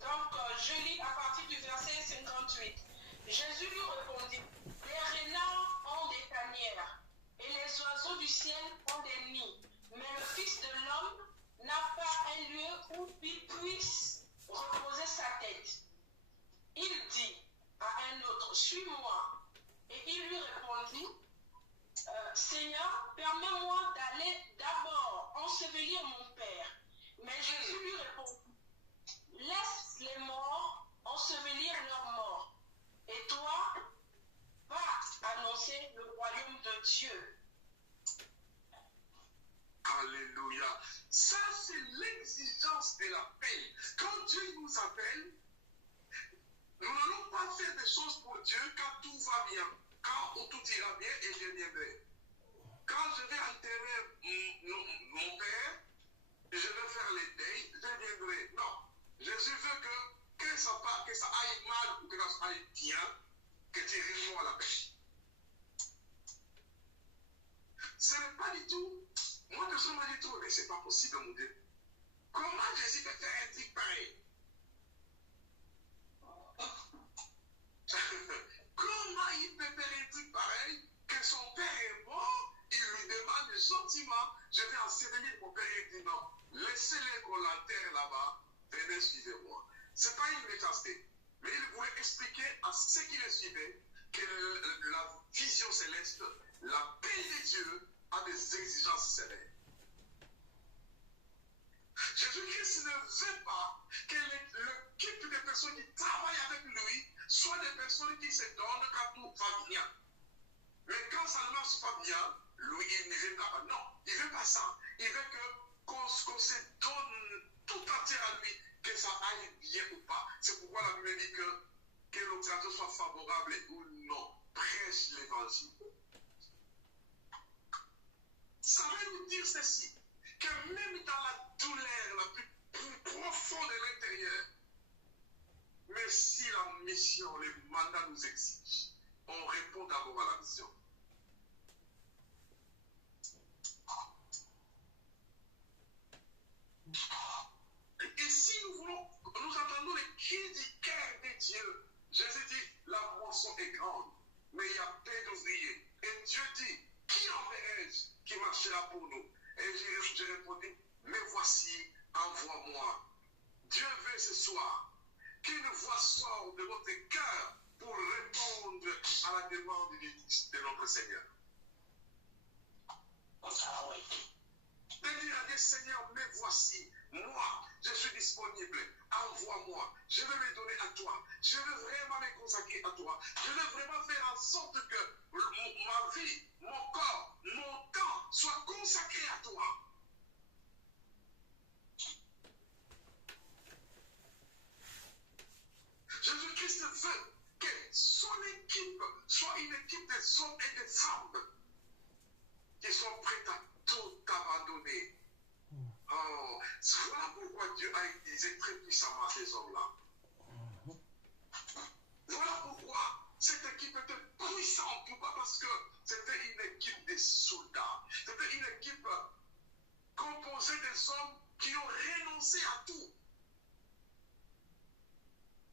Donc, je lis à partir du verset 58. Jésus lui répondit, les renards ont des tanières et les oiseaux du ciel ont des nids, mais le Fils de l'homme n'a pas un lieu où il puisse reposer sa tête. Il dit à un autre, suis-moi. Et il lui répondit, Seigneur, permets-moi d'aller d'abord ensevelir mon père. Mais Jésus lui répondit, laisse les morts ensevelir leurs morts. Et toi, va annoncer le royaume de Dieu. Alléluia. Ça, c'est l'exigence de l'appel. Quand Dieu nous appelle, nous n'allons pas faire des choses pour Dieu quand tout va bien, quand tout ira bien et je viendrai. Quand je vais enterrer mon père, je vais faire les deuils, je viendrai. Non. Jésus veut que ça aille mal ou que ça aille bien, que tu réponds à l'appel. Ce n'est pas du tout. Moi, personnellement, je dis, mais c'est pas possible, mon Dieu. Comment Jésus peut faire un truc pareil? Comment il peut faire un truc pareil que son père est mort, il lui demande gentiment, je vais ensevelir mon père, il dit non, laissez-les qu'on l'enterre là-bas, venez, suivez-moi. Ce n'est pas une méchanceté, mais il voulait expliquer à ceux qui le suivaient que la vision céleste, l'appel de Dieu a des exigences sévères. Jésus-Christ ne veut pas que l'équipe de personnes qui travaillent avec lui soit des personnes qui se donnent quand tout va bien. Mais quand ça ne marche pas bien, lui, il ne veut pas. Non, il ne veut pas ça. Il veut qu'on se donne tout entier à lui que ça aille bien ou pas. C'est pourquoi la Bible dit que l'occasion soit favorable ou non. Prêche l'évangile. Ça veut nous dire ceci, que même dans la douleur la plus profonde de l'intérieur, mais si la mission, le mandat nous exige, on répond d'abord à la mission. Et si nous entendons les cris du cœur de Dieu, Jésus dit, la moisson est grande, mais il y a peu d'ouvriers. Et Dieu dit, qui enverrai-je qui marchera pour nous? Et j'ai répondu, mais voici, envoie-moi. Dieu veut ce soir qu'une voix sorte de votre cœur pour répondre à la demande de notre Seigneur. De dire à Dieu, Seigneur, mais voici, moi, je suis disponible, envoie-moi, je veux me donner à toi, je veux vraiment me consacrer à toi, je veux vraiment faire en sorte que ma vie, mon corps, mon temps soit consacré à toi. Jésus-Christ veut que son équipe soit une équipe des hommes et des femmes qui sont prêts à tout abandonner. Oh, voilà pourquoi Dieu a utilisé très puissamment ces hommes-là. Voilà pourquoi cette équipe était puissante. Pourquoi? Parce que c'était une équipe de soldats. C'était une équipe composée des hommes qui ont renoncé à tout.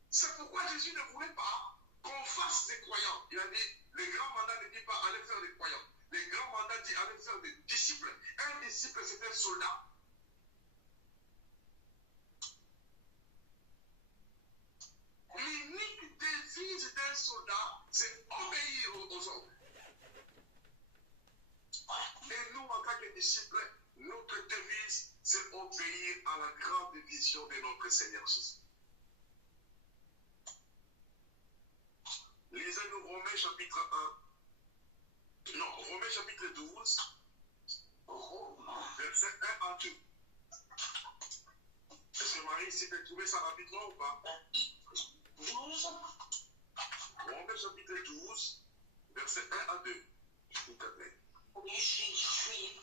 C'est pourquoi Jésus ne voulait pas qu'on fasse des croyants. Il a dit, le grand mandat ne dit pas allez faire des croyants. Le grand mandat dit allez faire des disciples. Un disciple, c'est un soldat. L'unique devise d'un soldat, c'est obéir aux hommes. Et nous, en tant que disciples, notre devise, c'est obéir à la grande vision de notre Seigneur Jésus. Lisez-nous Romains chapitre 1. Non, Romains chapitre 12. Verset 1 à 2. Est-ce que Marie, si peut trouver ça rapidement ou pas? 12. Romains chapitre 12, verset 1 à 2. S'il te plaît. Oui, j'y suis.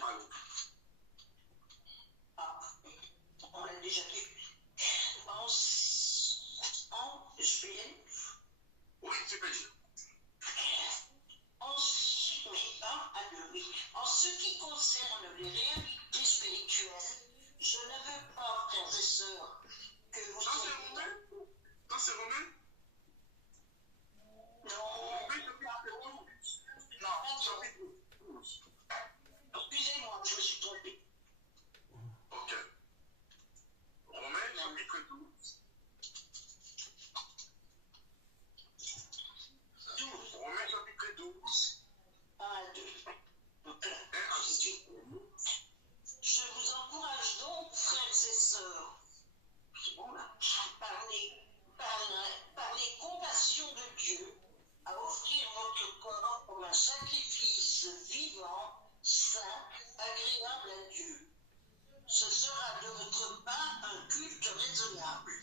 Allô. Ah, on l'a déjà dit. Je peux y aller? Oui, tu peux dire. Mais 1 à 2, oui. En ce qui concerne les réalités spirituelles, je ne veux pas, frères et sœurs, que vous Ça, c'est Romain? Ça, c'est Romain? Non. Romain chapitre 12. Non, Chapitre 12. excusez-moi, je me suis trompé. Ok. Romains chapitre 12. 12, Romains chapitre 12. 1 à 2. 1 à 2. Je vous encourage donc, frères et sœurs, c'est bon là, par les compassions de Dieu, à offrir votre corps comme un sacrifice vivant, saint, agréable à Dieu. Ce sera de votre part un culte raisonnable.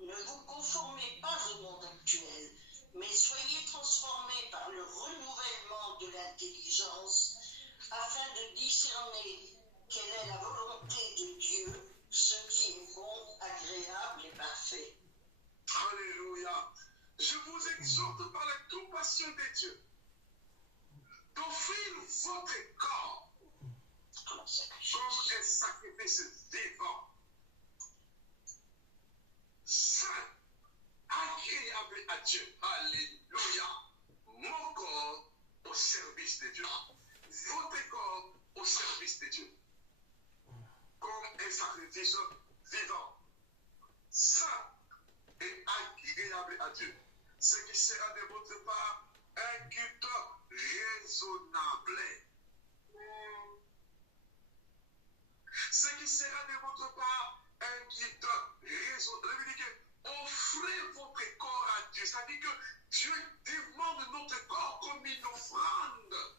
Ne vous conformez pas au monde actuel, mais soyez transformés par le renouvellement de l'intelligence, afin de discerner quelle est la volonté de Dieu, ce qui est bon, agréable et parfait. Alléluia. Je vous exhorte par la compassion de Dieu d'offrir votre corps Comme un sacrifice. comme un sacrifice vivant, saint, agréable à Dieu. Alléluia. Mon corps au service de Dieu. Votre corps au service de Dieu. Comme un sacrifice vivant, saint et agréable à Dieu. Ce qui sera de votre part un culte raisonnable. Ce qui sera de votre part un culte raisonnable. Offrez votre corps à Dieu. C'est-à-dire que Dieu demande notre corps comme une offrande.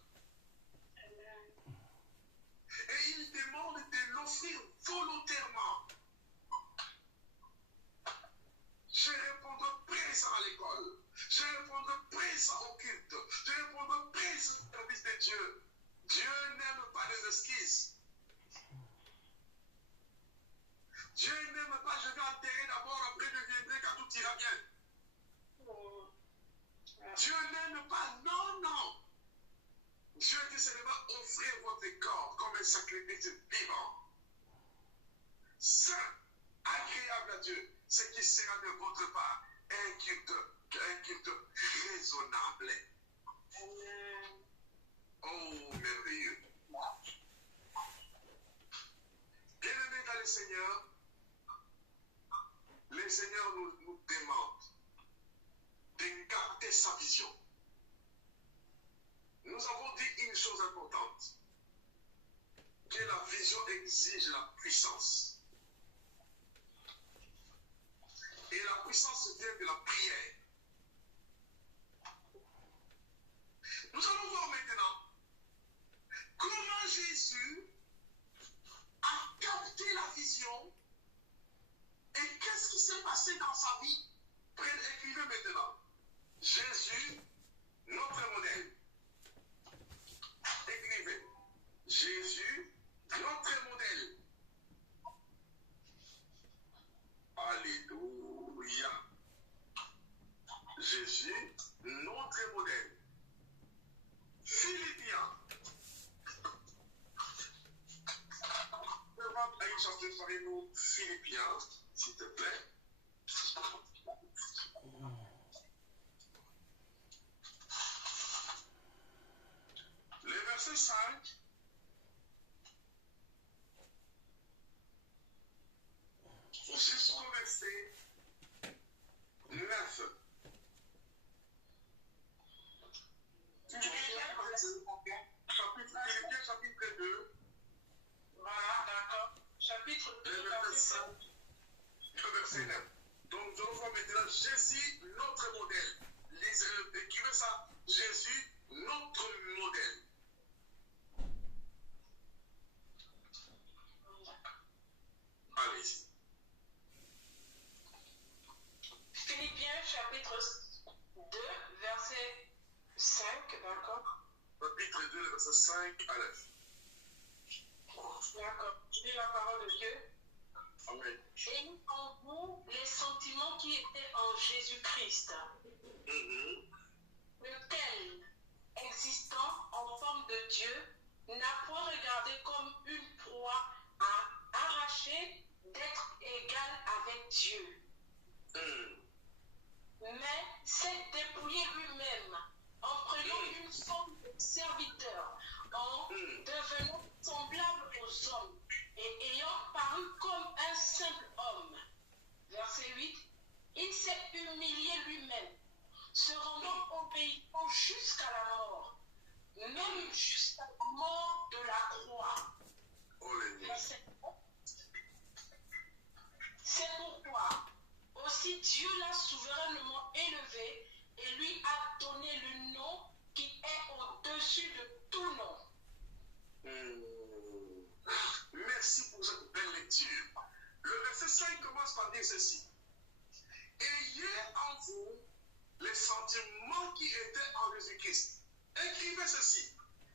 Et il demande de l'offrir esquisses. Dieu n'aime pas, je vais enterrer d'abord, après je viendrai quand tout ira bien. Dieu n'aime pas, non, non. Dieu dit seulement offrir votre corps comme un sacrifice vivant, saint, agréable à Dieu, ce qui sera de votre part un culte raisonnable. Oh, merveilleux. Bien-aimés dans le Seigneur nous demande de capter sa vision. Nous avons dit une chose importante, que la vision exige la puissance. Et la puissance vient de la prière. Nous allons voir maintenant comment Jésus a capté la vision et qu'est-ce qui s'est passé dans sa vie. Écrivez maintenant. Jésus, notre modèle. Écrivez. Jésus, notre modèle. Alléluia. Jésus, notre modèle. Philippiens. Devant une chanteuse, farez-vous Philippiens, s'il te plaît. Le verset 5. Jusqu'au verset 9. Philippiens chapitre 2. Voilà, d'accord. Chapitre 2, verset 5. Verset 9. Donc, nous allons maintenant Jésus, notre modèle. Écrivez ça. Jésus, notre modèle. Allez-y. Philippiens chapitre 2, verset 5, d'accord? Chapitre 2, verset 5 à 9. D'accord. Je lis la parole de Dieu. Amen. Et en vous les sentiments qui étaient en Jésus-Christ, lequel, existant en forme de Dieu, n'a point regardé comme une proie à arracher d'être égal avec Dieu, mais s'est dépouillé lui-même en prenant une forme de serviteur, en devenant semblable aux hommes et ayant paru comme un simple homme. Verset 8. Il s'est humilié lui-même, se rendant obéissant jusqu'à la mort, même jusqu'à la mort de la croix. Verset 9. C'est pourquoi aussi Dieu l'a souverainement élevé et lui a donné le nom qui est au-dessus de tout nom. Merci pour cette belle lecture. Le verset 5 commence par dire ceci. Ayez en vous les sentiments qui étaient en Jésus-Christ. Écrivez ceci.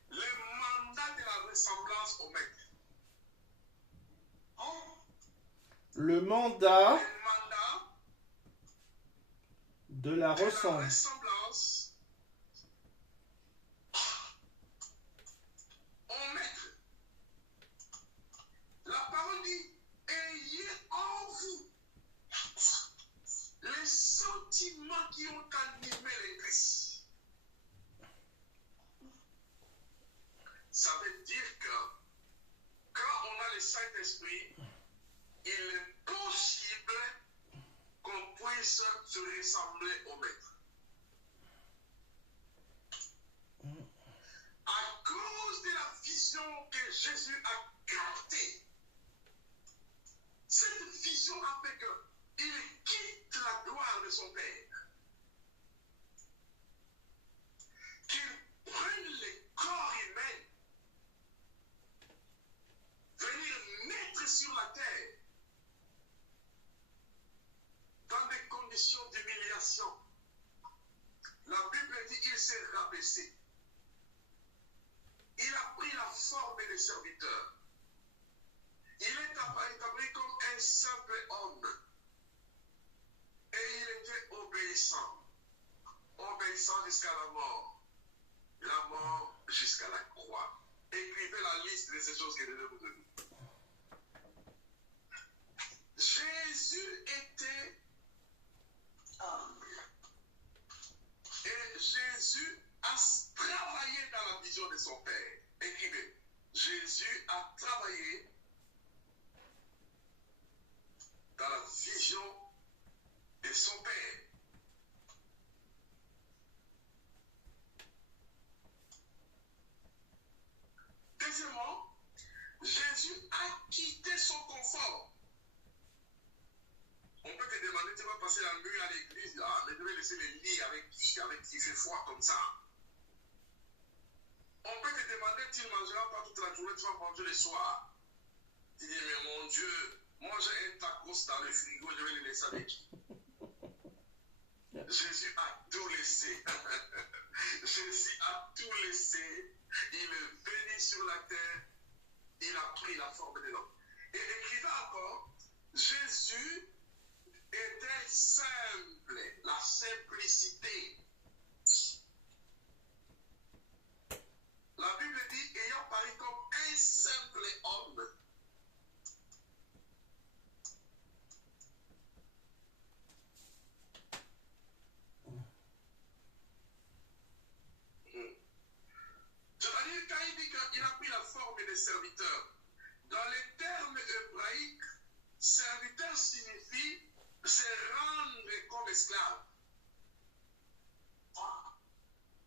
Le mandat de la ressemblance au maître. Le mandat Le mandat de la de la ressemblance. ressemblance au maître. La parole dit, ayez en vous les sentiments qui ont animé l'Église. Ça veut dire que quand on a le Saint-Esprit, il est possible qu'on puisse se ressembler au maître. À cause de la vision que Jésus a captée, cette vision a fait qu'il quitte la gloire de son Père, qu'il prenne le corps humain, venir naître sur la terre, dans des conditions d'humiliation. La Bible dit qu'il s'est rabaissé. Il a pris la forme des serviteurs. Il est établi comme un simple homme. Et il était obéissant. Obéissant jusqu'à la mort. La mort jusqu'à la croix. Écrivez la liste de ces choses que je vais vous donner. Jésus était humble. Et Jésus a travaillé dans la vision de son Père. Écrivez. Jésus a travaillé dans la vision de son Père. Deuxièmement, Jésus a quitté son confort. On peut te demander, tu vas passer la nuit à l'église, ah, mais tu vas laisser les lits avec qui fait froid comme ça. On peut te demander, tu ne mangeras pas toute la journée, tu vas manger le soir. Tu dis, mais mon Dieu, moi j'ai un tacos dans le frigo, je vais le laisser avec qui? Jésus a tout laissé. Jésus a tout laissé. Il est venu sur la terre. Il a pris la forme de l'homme. Et écrivez encore, Jésus était simple, la simplicité. La Bible dit, ayant paru comme un simple homme. C'est-à-dire, quand il dit qu'il a pris la forme de serviteur, dans les termes hébraïques, serviteur signifie se rendre comme esclave.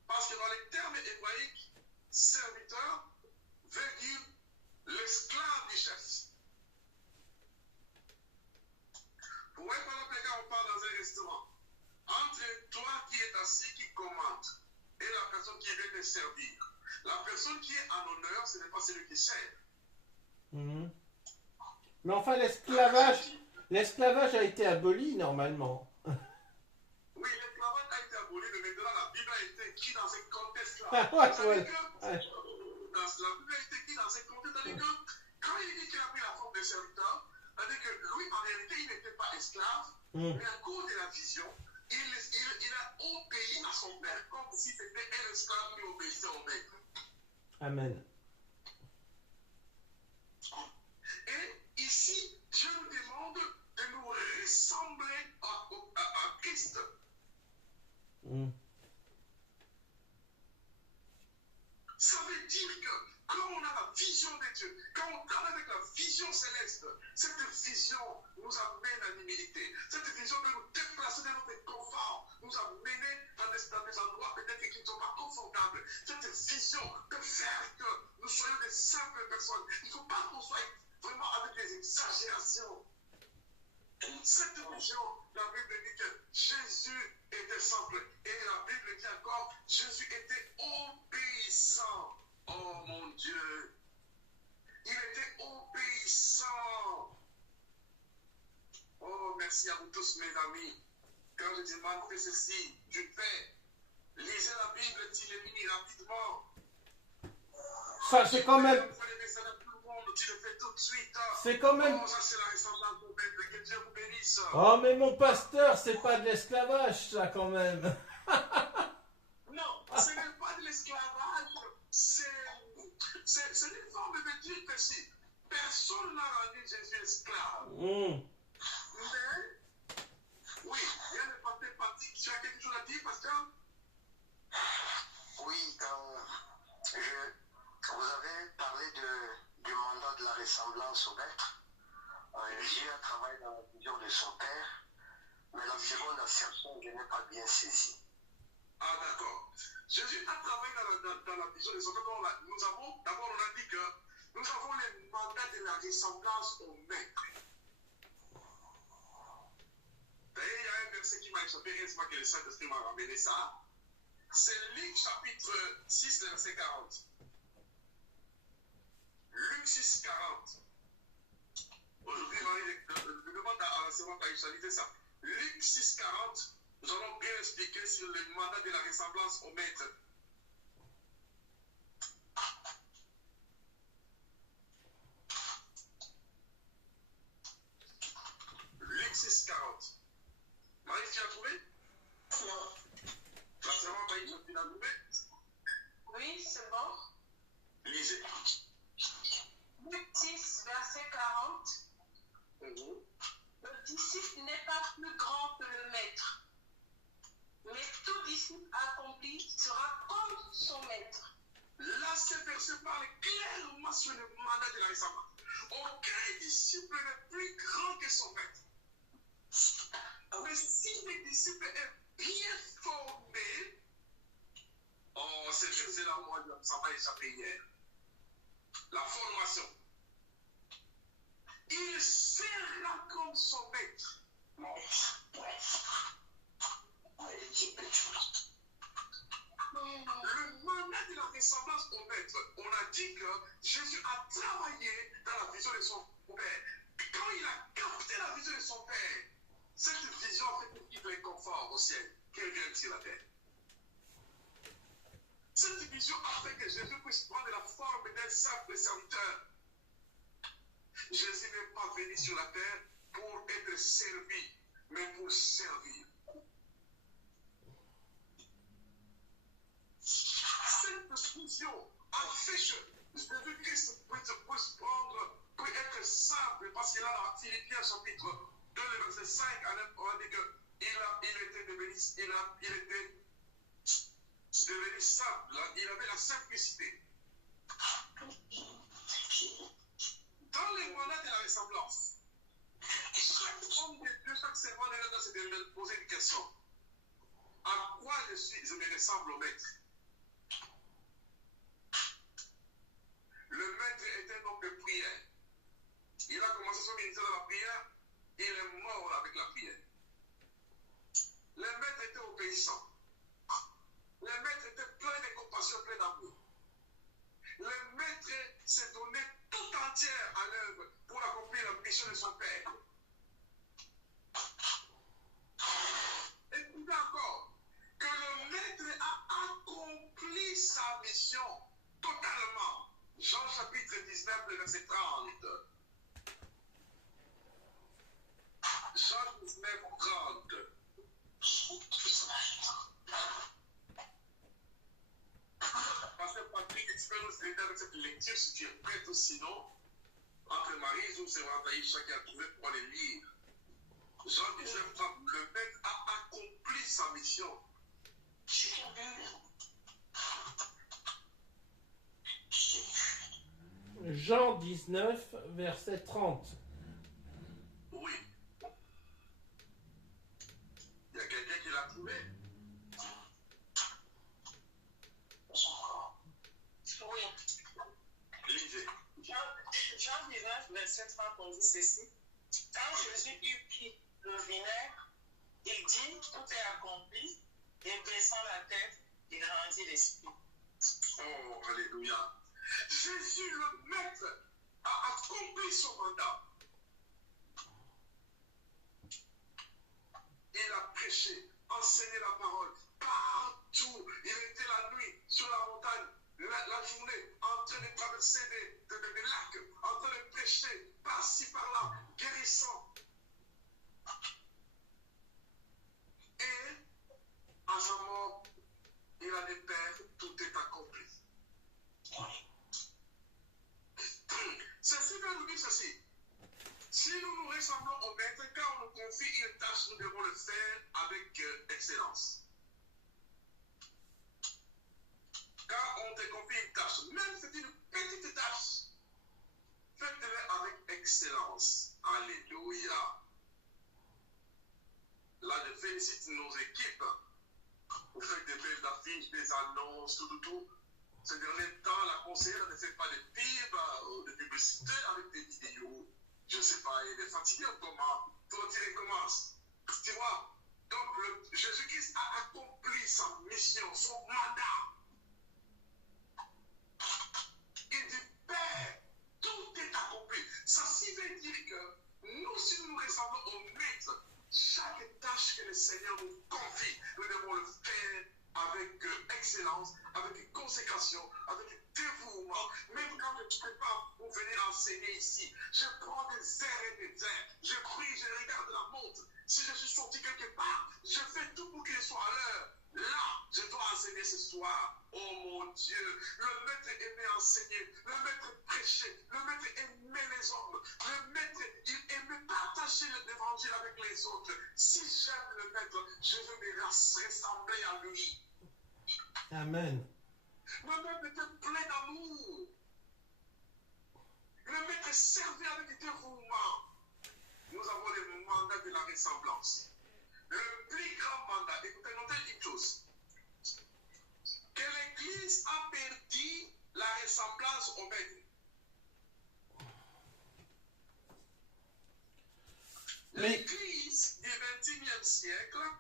Parce que dans les termes hébraïques, serviteur veut dire l'esclave du chef. Vous voyez, par exemple, quand on part dans un restaurant, entre toi qui es assis, qui commande, et la personne qui vient te servir, la personne qui est en honneur, ce n'est pas celui qui sert. Mais enfin, l'esclavage a été aboli normalement. Oui, l'esclavage a été aboli, mais maintenant la Bible a été écrite dans un contexte-là. Ouais. La Bible a été écrite dans un contexte, c'est-à-dire que quand il dit qu'il a pris la forme de serviteur, c'est-à-dire que lui, en réalité, il n'était pas esclave, mais à cause de la vision, il a obéi à son père comme si c'était un esclave qui obéissait au maître. Amen. Et ici, Dieu nous demande de nous ressembler à Christ. Ça veut dire que quand on a la vision de Dieu, quand on travaille avec la vision céleste, cette vision nous amène à l'humilité. Cette vision peut nous déplacer de notre confort, nous amener dans des endroits peut-être qui ne sont pas confortables. Cette vision peut faire que nous soyons des simples personnes. Il ne faut pas qu'on soit vraiment avec des exagérations. Cette vision, la Bible dit que Jésus était simple. Et la Bible dit encore, Jésus était obéissant. Oh mon Dieu. Il était obéissant. Oh, merci à vous tous, mes amis. Quand je demande que ceci du Père, lisez la Bible, dites-le rapidement. Ça, c'est quand même... C'est quand même... Oh, ça c'est la ressemblance au Père, que Dieu vous bénisse. Oh, mais mon pasteur, c'est pas de l'esclavage, ça, quand même. Non, ce n'est pas de l'esclavage. C'est une forme de dire que si personne n'a rendu Jésus esclave. Mais, oui, il y a des parties pratiques. Tu as quelque chose à dire, pasteur? Oui, vous avez parlé du mandat de la ressemblance au maître. Jésus a travaillé dans la vision de son père, mais la seconde assertion, je n'ai pas bien saisi. Ah, d'accord. Jésus a travaillé dans la vision de son père. D'abord, on a dit que nous avons le mandat de la ressemblance au maître. D'ailleurs, il y a un verset qui m'a échappé, heureusement que le Saint-Esprit m'a ramené ça. C'est Luc chapitre 6, verset 40. Luc 6, 40. Aujourd'hui, je demande à la seconde à initialiser ça. Luc 6, 40, nous allons bien expliquer sur le mandat de la ressemblance au maître. clairement sur le mandat de la ressemblance. Aucun disciple n'est plus grand que son maître. Mais si le disciple est bien formé, oh, c'est verset-là, moi, ça m'a échappé hier. La formation. Il sera comme son maître. Le mandat de la ressemblance au maître, on a dit que Jésus a travaillé dans la vision de son Père. Quand il a capté la vision de son Père, cette vision a fait qu'il ait confort au ciel, qu'il vienne sur la terre. Cette vision a fait que Jésus puisse prendre la forme d'un simple serviteur. Jésus n'est pas venu sur la terre pour être servi, mais pour servir. Cette vision a fait que Jésus-Christ puisse prendre, peut être simple, parce qu'il a dans Philippiens chapitre 2, le verset 5 à 9, on a dit qu'il était devenu simple, il avait la simplicité. Dans les mandats de la ressemblance, chaque homme de Dieu, chaque servant de Dieu doit se poser une question. À quoi je me ressemble au maître? Le maître était un homme de prière. Il a commencé son ministère de la prière, il est mort avec la prière. Le maître était obéissant. Le maître était plein de compassion, plein d'amour. Le maître s'est donné tout entière à l'œuvre pour accomplir la mission de son Père. Écoutez encore, que le maître a accompli sa mission totalement. Jean chapitre 19, le verset 30. Jean 19, 30. Pasteur Patrick, tu peux nous aider avec cette lecture si tu es prêt ou sinon, entre Marie, nous serons envoyés chacun à trouver pour les lire. Jean 19, 30. Le maître a accompli sa mission. Jean 19, verset 30. Oui. Il y a quelqu'un qui l'a trouvé? Oui. Lisez. Jean 19, verset 30, on dit ceci. Quand Jésus eut pris le vinaigre, il dit, tout est accompli, et baissant la tête, il rendit l'esprit. Oh, alléluia. Jésus, le maître, a accompli son mandat. Il a prêché, enseigné la parole partout. Il était la nuit sur la montagne, la journée, en train de traverser des lacs, en train de prêcher par-ci, par-là, guérissant. Et à sa mort, il a dit, Père, tout est accompli. Ceci veut nous dire ceci. Si nous nous ressemblons au maître, quand on nous confie une tâche, nous devons le faire avec excellence. Quand on te confie une tâche, même si c'est une petite tâche, faites-le avec excellence. Alléluia. Là, je félicite nos équipes. Vous faites des belles affiches, des annonces, tout. Ces derniers temps, la conseillère ne fait pas de pubs, de publicité avec des vidéos. Je ne sais pas, il est fatigué ou comment? Tout il recommence. Tu vois? Donc, Jésus-Christ a accompli sa mission, son mandat. Il dit, Père, tout est accompli. Ça veut dire que nous, si nous ressemblons au maître, chaque tâche que le Seigneur nous confie, nous devons le faire avec excellence, avec une consécration, avec un dévouement. Même quand je ne peux pas pour venir enseigner ici, je prends des heures et des heures. Je prie, je regarde la montre. Si je suis sorti quelque part, je fais tout pour qu'il soit à l'heure. Là, je dois enseigner ce soir. Oh mon Dieu, le maître aimait enseigner, le maître prêchait, le maître aimait les hommes, le maître, il aimait partager l'évangile avec les autres. Si j'aime le maître, je veux me ressembler à lui. Amen. Le maître était plein d'amour. avez servi avec dévouement. Nous avons le mandat de la ressemblance. Le plus grand mandat, écoutez, notez une chose. Que l'Église a perdu la ressemblance au maître. L'Église du XXIe siècle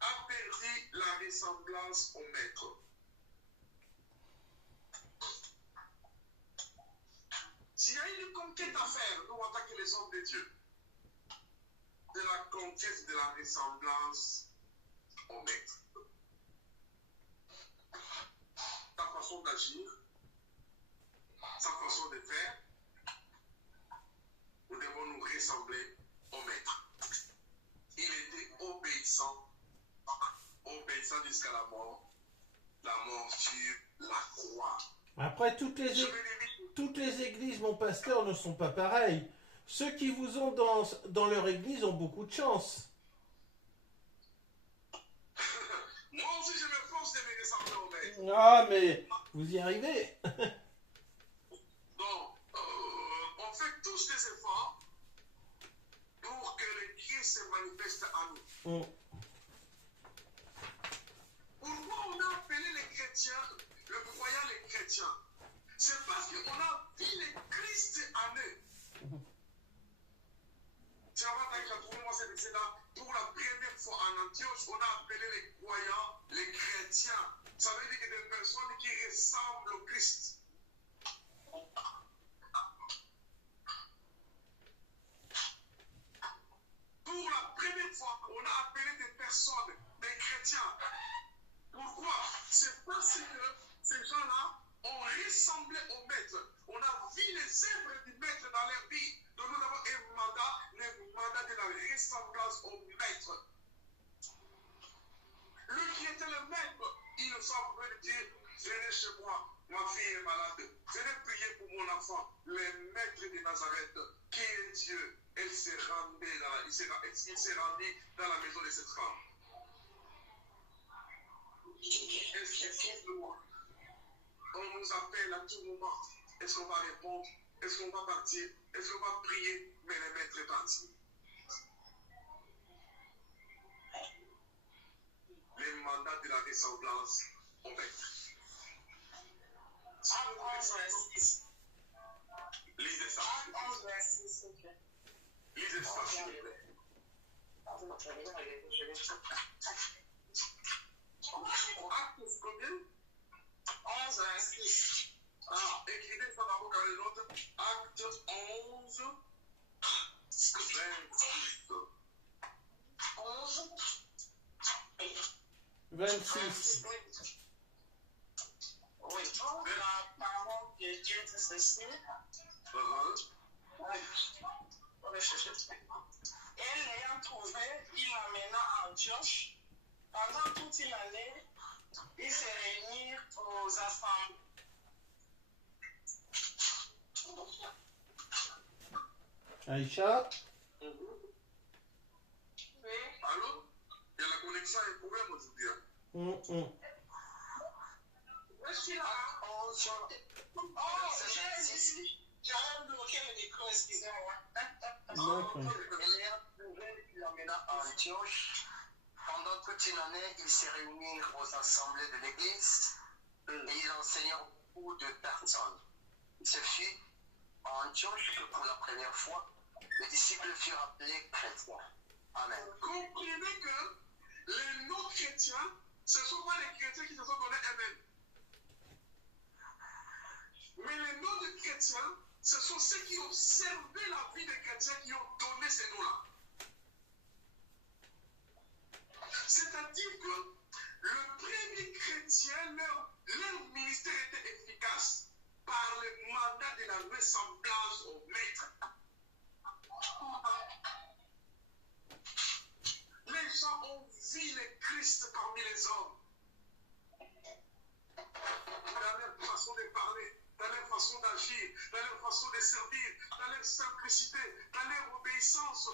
a perdu la ressemblance au maître. S'il y a une conquête à faire, nous, en tant que les hommes de Dieu, de la conquête de la ressemblance au maître. Sa façon d'agir, sa façon de faire, nous devons nous ressembler au maître. Il était obéissant jusqu'à la mort sur la croix. Après, toutes les églises, mon pasteur, ne sont pas pareilles. Ceux qui vous ont dans leur église ont beaucoup de chance. Moi aussi, je me force de me ressembler au maître. Ah, mais vous y arrivez. Donc, on fait tous des efforts pour que le Christ se manifeste en nous. Pourquoi on a appelé les chrétiens, le croyant les chrétiens? C'est parce qu'on a vu le Christ en eux. Tu vas voir, quand trouvé moi cette verset-là, pour la première fois en Antioche, on a appelé les croyants les chrétiens. Ça veut dire que des personnes qui ressemblent au Christ. Pour la première fois, on a appelé des personnes, des chrétiens. Pourquoi? C'est parce que ces gens-là ont ressemblé au maître. On a vu les œuvres du maître dans leur vie. Donc nous avons un mandat, le mandat de la ressemblance au maître. Lui qui était le maître, il ne s'en de dire, venez chez moi, ma fille est malade. Venez prier pour mon enfant. Le maître de Nazareth, qui est Dieu, il s'est rendu dans la maison de cette femme. Excusez-moi. On nous appelle à tout moment. Est-ce qu'on va répondre? Est-ce qu'on va partir? Est-ce qu'on va prier? Mais le maître est parti. Le mandat de la ressemblance au maître. Lisez ça. Lisez ça, s'il vous plaît. Acte combien? 11, 6. Ah, écrivez ça d'abord dans les notes. Acte 11, 26. 11. 26. Oui, donc la parole de Dieu dit ceci. Et l'ayant trouvé, il l'amena à Antioche. Pendant toute une année, ils se réunirent aux assemblées. Aïcha? Oui. Allô? Il y a la connexion et problème aujourd'hui. Je suis là. Oh, j'avais bloqué le micro, excusez-moi. Il l'emmena à Antioche. Pendant toute une année, ils se réunirent aux assemblées de l'Église et ils enseignaient beaucoup de personnes. Ce fut à Antioche que pour la première fois, les disciples furent appelés chrétiens. Amen. Comprenez que les non-chrétiens, ce ne sont pas les chrétiens qui se sont donnés eux-mêmes. Mais les noms de chrétiens, ce sont ceux qui ont servi la vie des chrétiens qui ont donné ces noms-là. C'est-à-dire que le premier chrétien, leur ministère était efficace par le mandat de la ressemblance au maître. Les gens ont vu le Christ parmi les hommes. Dans leur façon de parler, dans leur façon d'agir, dans leur façon de servir, dans leur simplicité, dans leur obéissance,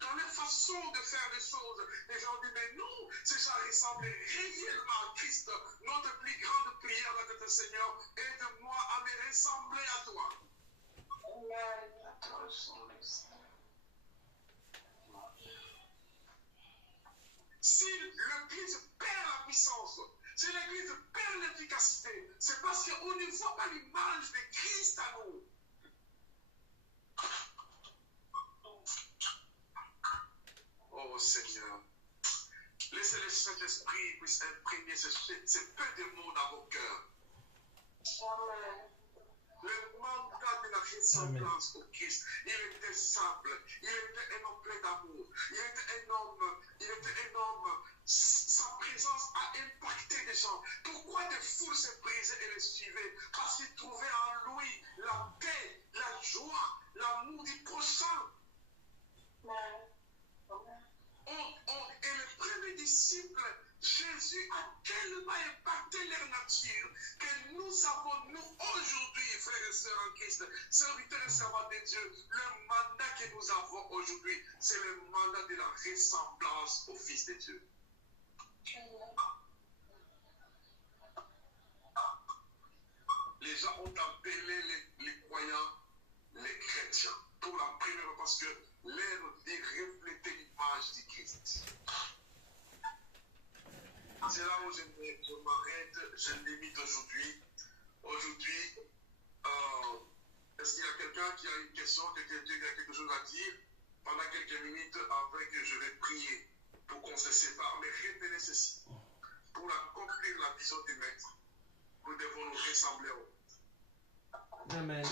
dans leur façon de faire les choses. Les gens disent, mais nous, ces gens ressemblent réellement à Christ. Notre plus grande prière va être, Seigneur, aide-moi à me ressembler à toi. Si l'Église perd la puissance, si l'Église perd l'efficacité, c'est parce qu'on ne voit pas l'image de Christ à nous. Oh Seigneur, laissez le Saint-Esprit puisse imprégner ces peu de mots dans vos cœurs. Le mandat de la ressemblance au Christ, il était simple, il était un homme plein d'amour, il était un homme, sa présence a impacté des gens. Pourquoi des foules se brisaient et les suivaient? Parce qu'ils trouvaient en lui la paix, la joie, l'amour du prochain. Et le premier disciple, Jésus a tellement impacté leur nature que nous avons, nous aujourd'hui, frères et sœurs en Christ, serviteurs et servants de Dieu, le mandat que nous avons aujourd'hui, c'est le mandat de la ressemblance au Fils de Dieu. Les gens ont appelé les croyants les chrétiens pour la première fois parce que leur vie reflétait l'image du Christ. C'est là où je m'arrête, je limite aujourd'hui. Aujourd'hui, est-ce qu'il y a quelqu'un qui a une question, quelqu'un qui a quelque chose à dire pendant quelques minutes avant que je vais prier pour qu'on se sépare? Mais retenez ceci. Pour accomplir la vision du Maître, nous devons nous ressembler au Maître. Amen.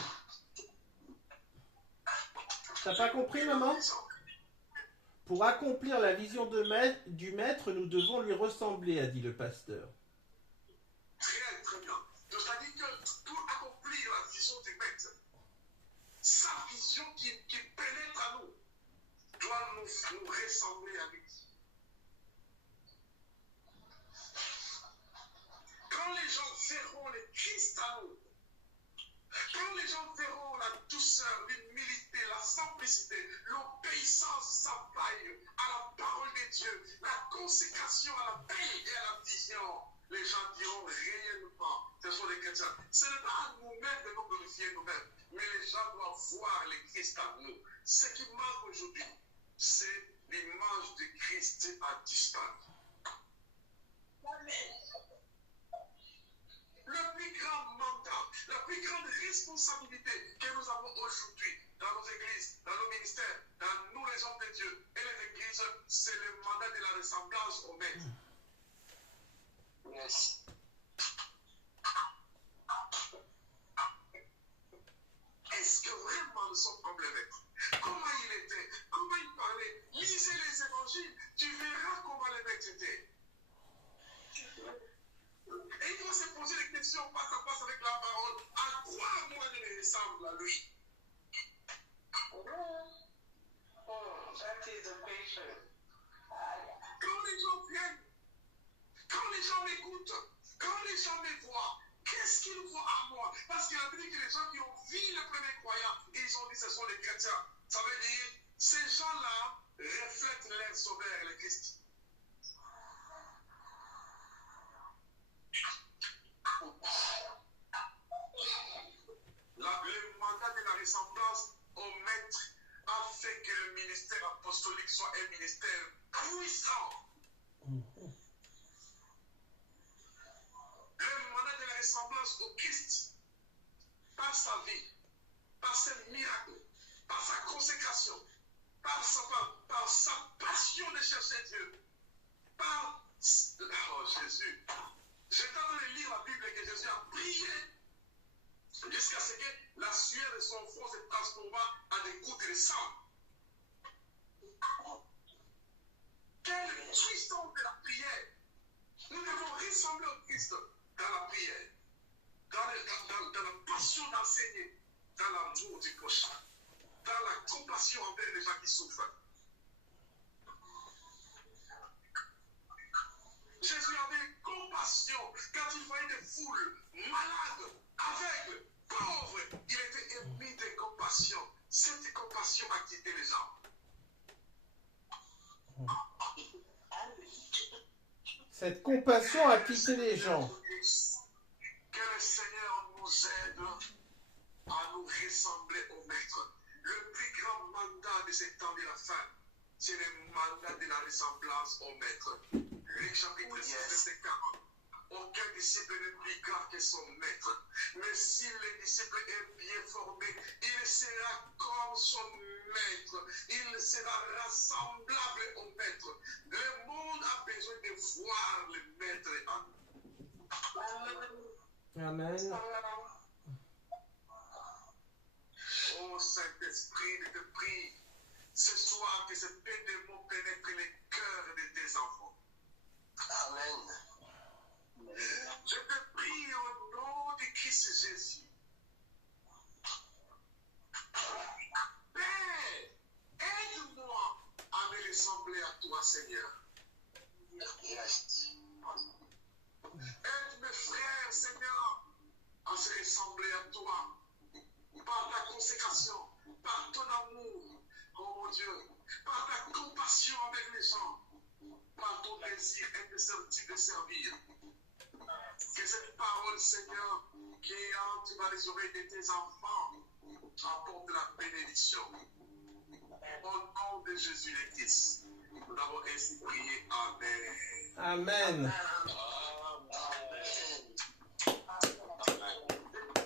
T'as pas compris, maman? Pour accomplir la vision du Maître, nous devons lui ressembler, a dit le pasteur. Très, très bien. Donc, c'est-à-dire que pour accomplir la vision du Maître, sa vision qui pénètre à nous, doit nous ressembler à lui. Quand les gens verront le Christ à nous, quand les gens verront la douceur, l'humilité, la simplicité, l'obéissance sans faille à la parole de Dieu, la consécration à la paix et à la vision, les gens diront réellement, ce sont les chrétiens. Ce n'est pas à nous-mêmes de nous glorifier nous-mêmes, mais les gens doivent voir le Christ en nous. Ce qui manque aujourd'hui, c'est l'image de Christ à distance. Amen. Le plus grand mandat, la plus grande responsabilité que nous avons aujourd'hui dans nos églises, dans nos ministères, dans nous les hommes de Dieu et les églises, c'est le mandat de la ressemblance au Maître. Yes. Est-ce que vraiment nous sommes comme le Maître? Comment il était? Comment il parlait? Lisez les évangiles, tu verras comment le Maître était. Et il faut se poser des questions face à face avec la parole. À quoi moi je ressemble à lui? That is the question. Quand les gens viennent, quand les gens m'écoutent, quand les gens me voient, qu'est-ce qu'ils voient à moi? Parce qu'il a dit que les gens qui ont vu le premier croyant, ils ont dit que ce sont les chrétiens. Ça veut dire, ces gens-là reflètent leur sauveur, le Christ. Le mandat de la ressemblance au Maître a fait que le ministère apostolique soit un ministère puissant. Le mandat de la ressemblance au Christ, par sa vie, par ses miracles, par sa consécration, par sa passion de chercher Dieu, par... Oh Jésus, j'étais en train de lire la Bible et que Jésus a prié jusqu'à ce que la sueur de son front se transforma en des gouttes de sang. Quelle puissance de la prière! Nous devons ressembler au Christ dans la prière, dans la passion d'enseigner, dans l'amour du prochain, dans la compassion envers les gens qui souffrent. Jésus avait compassion quand il voyait des foules malades, aveugles, pauvres. Il était ému de compassion. Cette compassion a quitté les gens. Cette compassion a quitté les gens. Que le Seigneur nous aide à nous ressembler au Maître. le plus grand mandat de ces temps de la fin, c'est le mandat de la ressemblance au maître. Luc chapitre 6, verset 40. Aucun disciple n'est plus grand que son maître. Mais si le disciple est bien formé, il sera comme son maître. Il sera rassemblable au maître. Le monde a besoin de voir le maître en nous. Amen. Oh Saint-Esprit, je te prie ce soir que ce paix de mots pénètre les cœurs de tes enfants. Amen. Je te prie au nom de Christ Jésus. Père, aide-moi à me ressembler à toi, Seigneur. Yes. Aide mes frères, Seigneur, à se ressembler à toi. Par ta consécration, par ton amour, oh mon Dieu, par ta compassion avec les gens, par ton désir indescriptible de servir. Que cette parole, Seigneur, qui entre dans les oreilles de tes enfants, apporte la bénédiction. Au nom de Jésus le Christ, nous avons ainsi prié. Amen. Amen.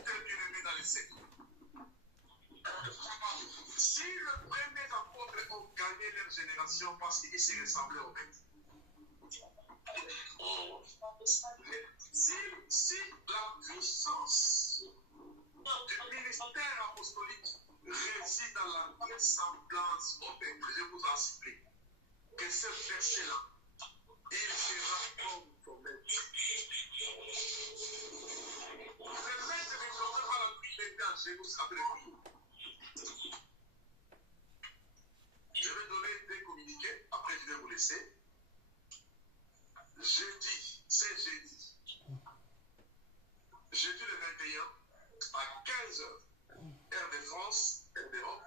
Bien-aimés dans les Seigneur. Si le premier apôtre ont gagné leur génération parce qu'ils se ressemblaient au maître. Si la puissance du ministère apostolique réside dans la ressemblance au maître, je vous en supplie que ce verset-là, il sera comme ton maître. Le maître ne bloquera pas la pluie, il était à genoux après le prix. Je vais donner des communiqués, après je vais vous laisser. Jeudi, c'est jeudi. Jeudi le 21 à 15h, heure de France, heure d'Europe,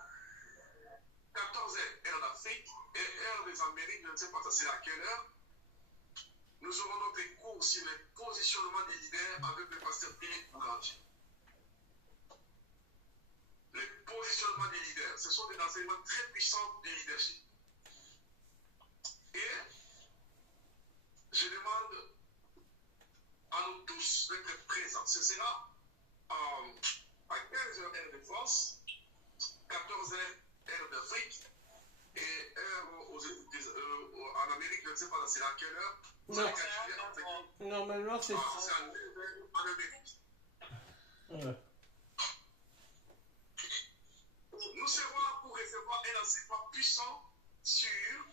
14h, heure d'Afrique et heure des Amériques, je ne sais pas c'est à quelle heure. Nous aurons notre cours sur le positionnement des leaders avec le pasteur Philippe Boulanger. Le positionnement des leaders, ce sont des enseignements très puissants de leadership. Et je demande à nous tous d'être présents. Ce sera à 15h heure de France, 14h heure d'Afrique et heure en Amérique, je ne sais pas c'est à quelle heure. Normalement, c'est... en Amérique. Ouais. Nous serons là pour recevoir un enseignement puissant sur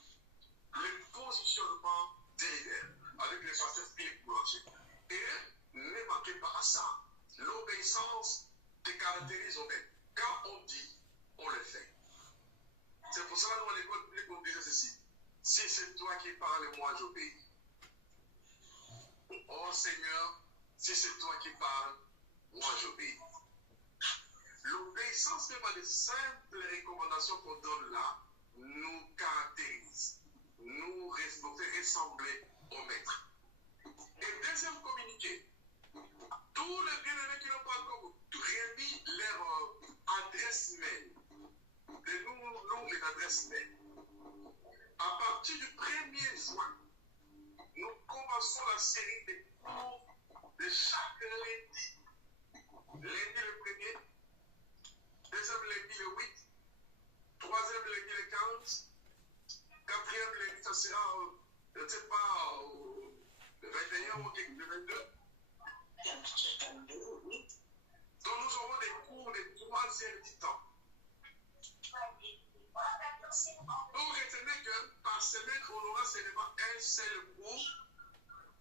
le positionnement des leaders avec le pasteur Philippe Boulanger. Et ne manquez pas à ça. L'obéissance te caractérise au maître. Quand on dit, on le fait. C'est pour cela que dans l'école publique, on disait ceci. Si c'est toi qui parles, moi j'obéis. Oh Seigneur, si c'est toi qui parles, moi j'obéis. L'obéissance, n'est pas de simples recommandations qu'on donne là, nous caractérise, nous fait ressembler au maître. Et deuxième communiqué, tous les bien-aimés qui n'ont pas encore remis leur adresse mail, de nous les adresses mail. À partir du 1er juin, nous commençons la série des cours de chaque lundi. Lundi le 1er, deuxième lundi le 8, troisième lundi le 15, quatrième lundi, ça sera, je ne sais pas, le 21 ou le 22. Donc nous aurons des cours de 3 heures du temps. Donc retenez que par semaine, on aura seulement un seul cours.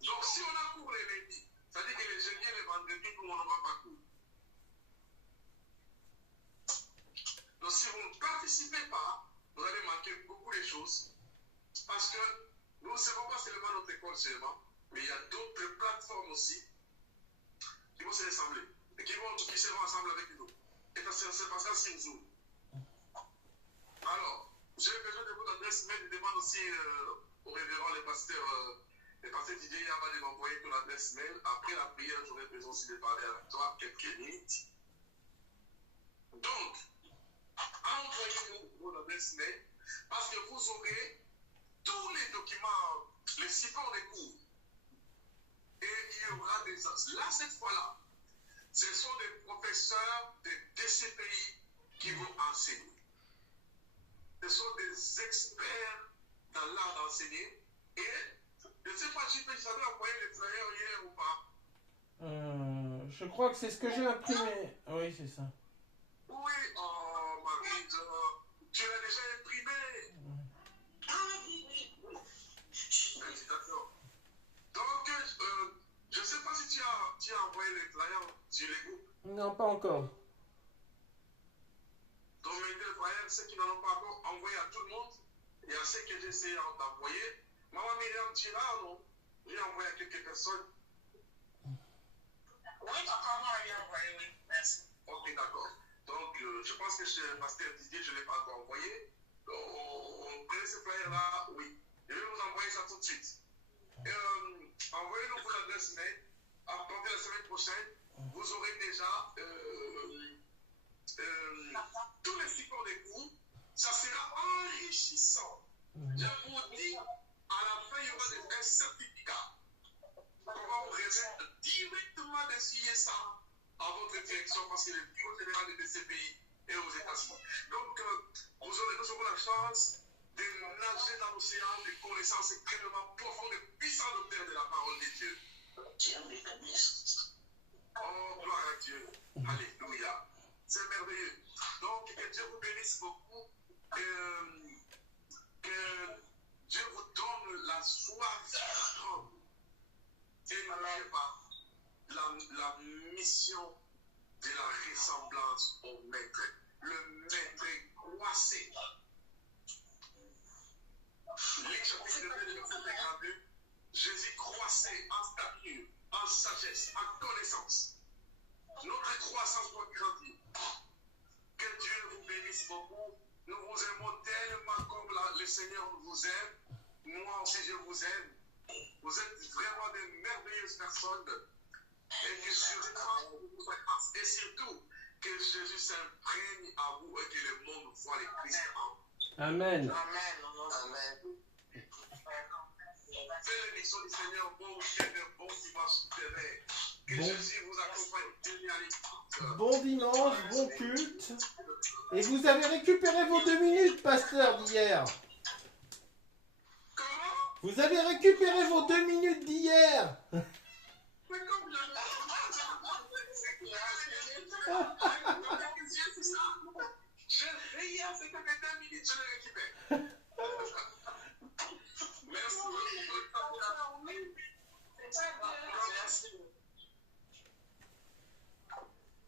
Donc si on a cours les lundis, ça veut dire que les jeudis et les vendredis, nous on n'aura pas cours. Donc si vous ne participez pas, vous allez manquer beaucoup de choses. Parce que nous ne serons pas seulement notre école seulement, mais il y a d'autres plateformes aussi qui vont se rassembler et qui seront ensemble avec nous. Et ça se passera sur Zoom. Alors, j'ai besoin de votre adresse mail. Je demande aussi au révérend le pasteur Didier Yaba de m'envoyer ton adresse mail. Après la prière, j'aurai besoin aussi de parler avec toi quelques minutes. Donc, entre l'adresse mail parce que vous aurez tous les documents, les supports des cours. Et il y aura des... Là, cette fois-là, ce sont des professeurs de DCPI qui vont enseigner. Ce sont des experts dans l'art d'enseigner. Et je ne sais pas si vous avez envoyé les flyers hier ou pas. Je crois que c'est ce que j'ai imprimé. Oui, c'est ça. Oui, oh Marie, tu l'as déjà imprimé. Ah oui, oui, oui. Oui, d'accord. Donc, je ne sais pas si tu as envoyé les flyers sur les groupes. Non, pas encore. Donc, les flyers, ceux qui n'en ont pas encore envoyé à tout le monde, et à ceux que j'ai essayé d'envoyer. Maman Myriam Tirard, non? J'ai envoyé à quelques personnes. Oui, encore moi, il a envoyé, oui. Merci. Ok, d'accord. Donc, je pense que chez Pasteur Didier, je ne l'ai pas encore envoyé. On prenait ce flyer-là, oui. Je vais vous envoyer ça tout de suite. Envoyez-nous vos adresses mail. À partir de la semaine prochaine, vous aurez déjà tous les supports des cours. Ça sera enrichissant. Je vous dis, à la fin, il y aura un certificat. On va vous remettre directement d'essayer ça à votre direction parce que le bureau général de DCPI est aux États-Unis. Donc, nous aurons la chance de nager dans l'océan de connaissances extrêmement profondes et puissantes au terme de la parole de Dieu. Tiens, mes connaissances. Oh, gloire à Dieu. Alléluia. C'est merveilleux. Donc, que Dieu vous bénisse beaucoup. Que Dieu vous donne la soif d'apprendre. Et n'oubliez pas la mission de la ressemblance au maître. Le maître croissé. Luc chapitre 2, verset 52. Jésus croissait en stature, en sagesse, en connaissance. Notre croissance doit grandir. Que Dieu vous bénisse beaucoup. Nous vous aimons tellement comme le Seigneur vous aime. Moi aussi, je vous aime. Vous êtes vraiment de merveilleuses personnes. Et que Jésus vous fasse. Et surtout, que Jésus s'imprègne à vous et que le monde voit les Christ en vous. Amen. Amen. Faites l'émission du Seigneur. Bon week-end, bon dimanche demain. Que Bon. Jésus vous accompagne génialement. Bon dimanche, bon culte. Et vous avez récupéré vos 2 minutes, pasteur, d'hier. Comment? Vous avez récupéré vos 2 minutes d'hier. Mais comme j'ai veillé à ce que mes 2 minutes, je les récupère.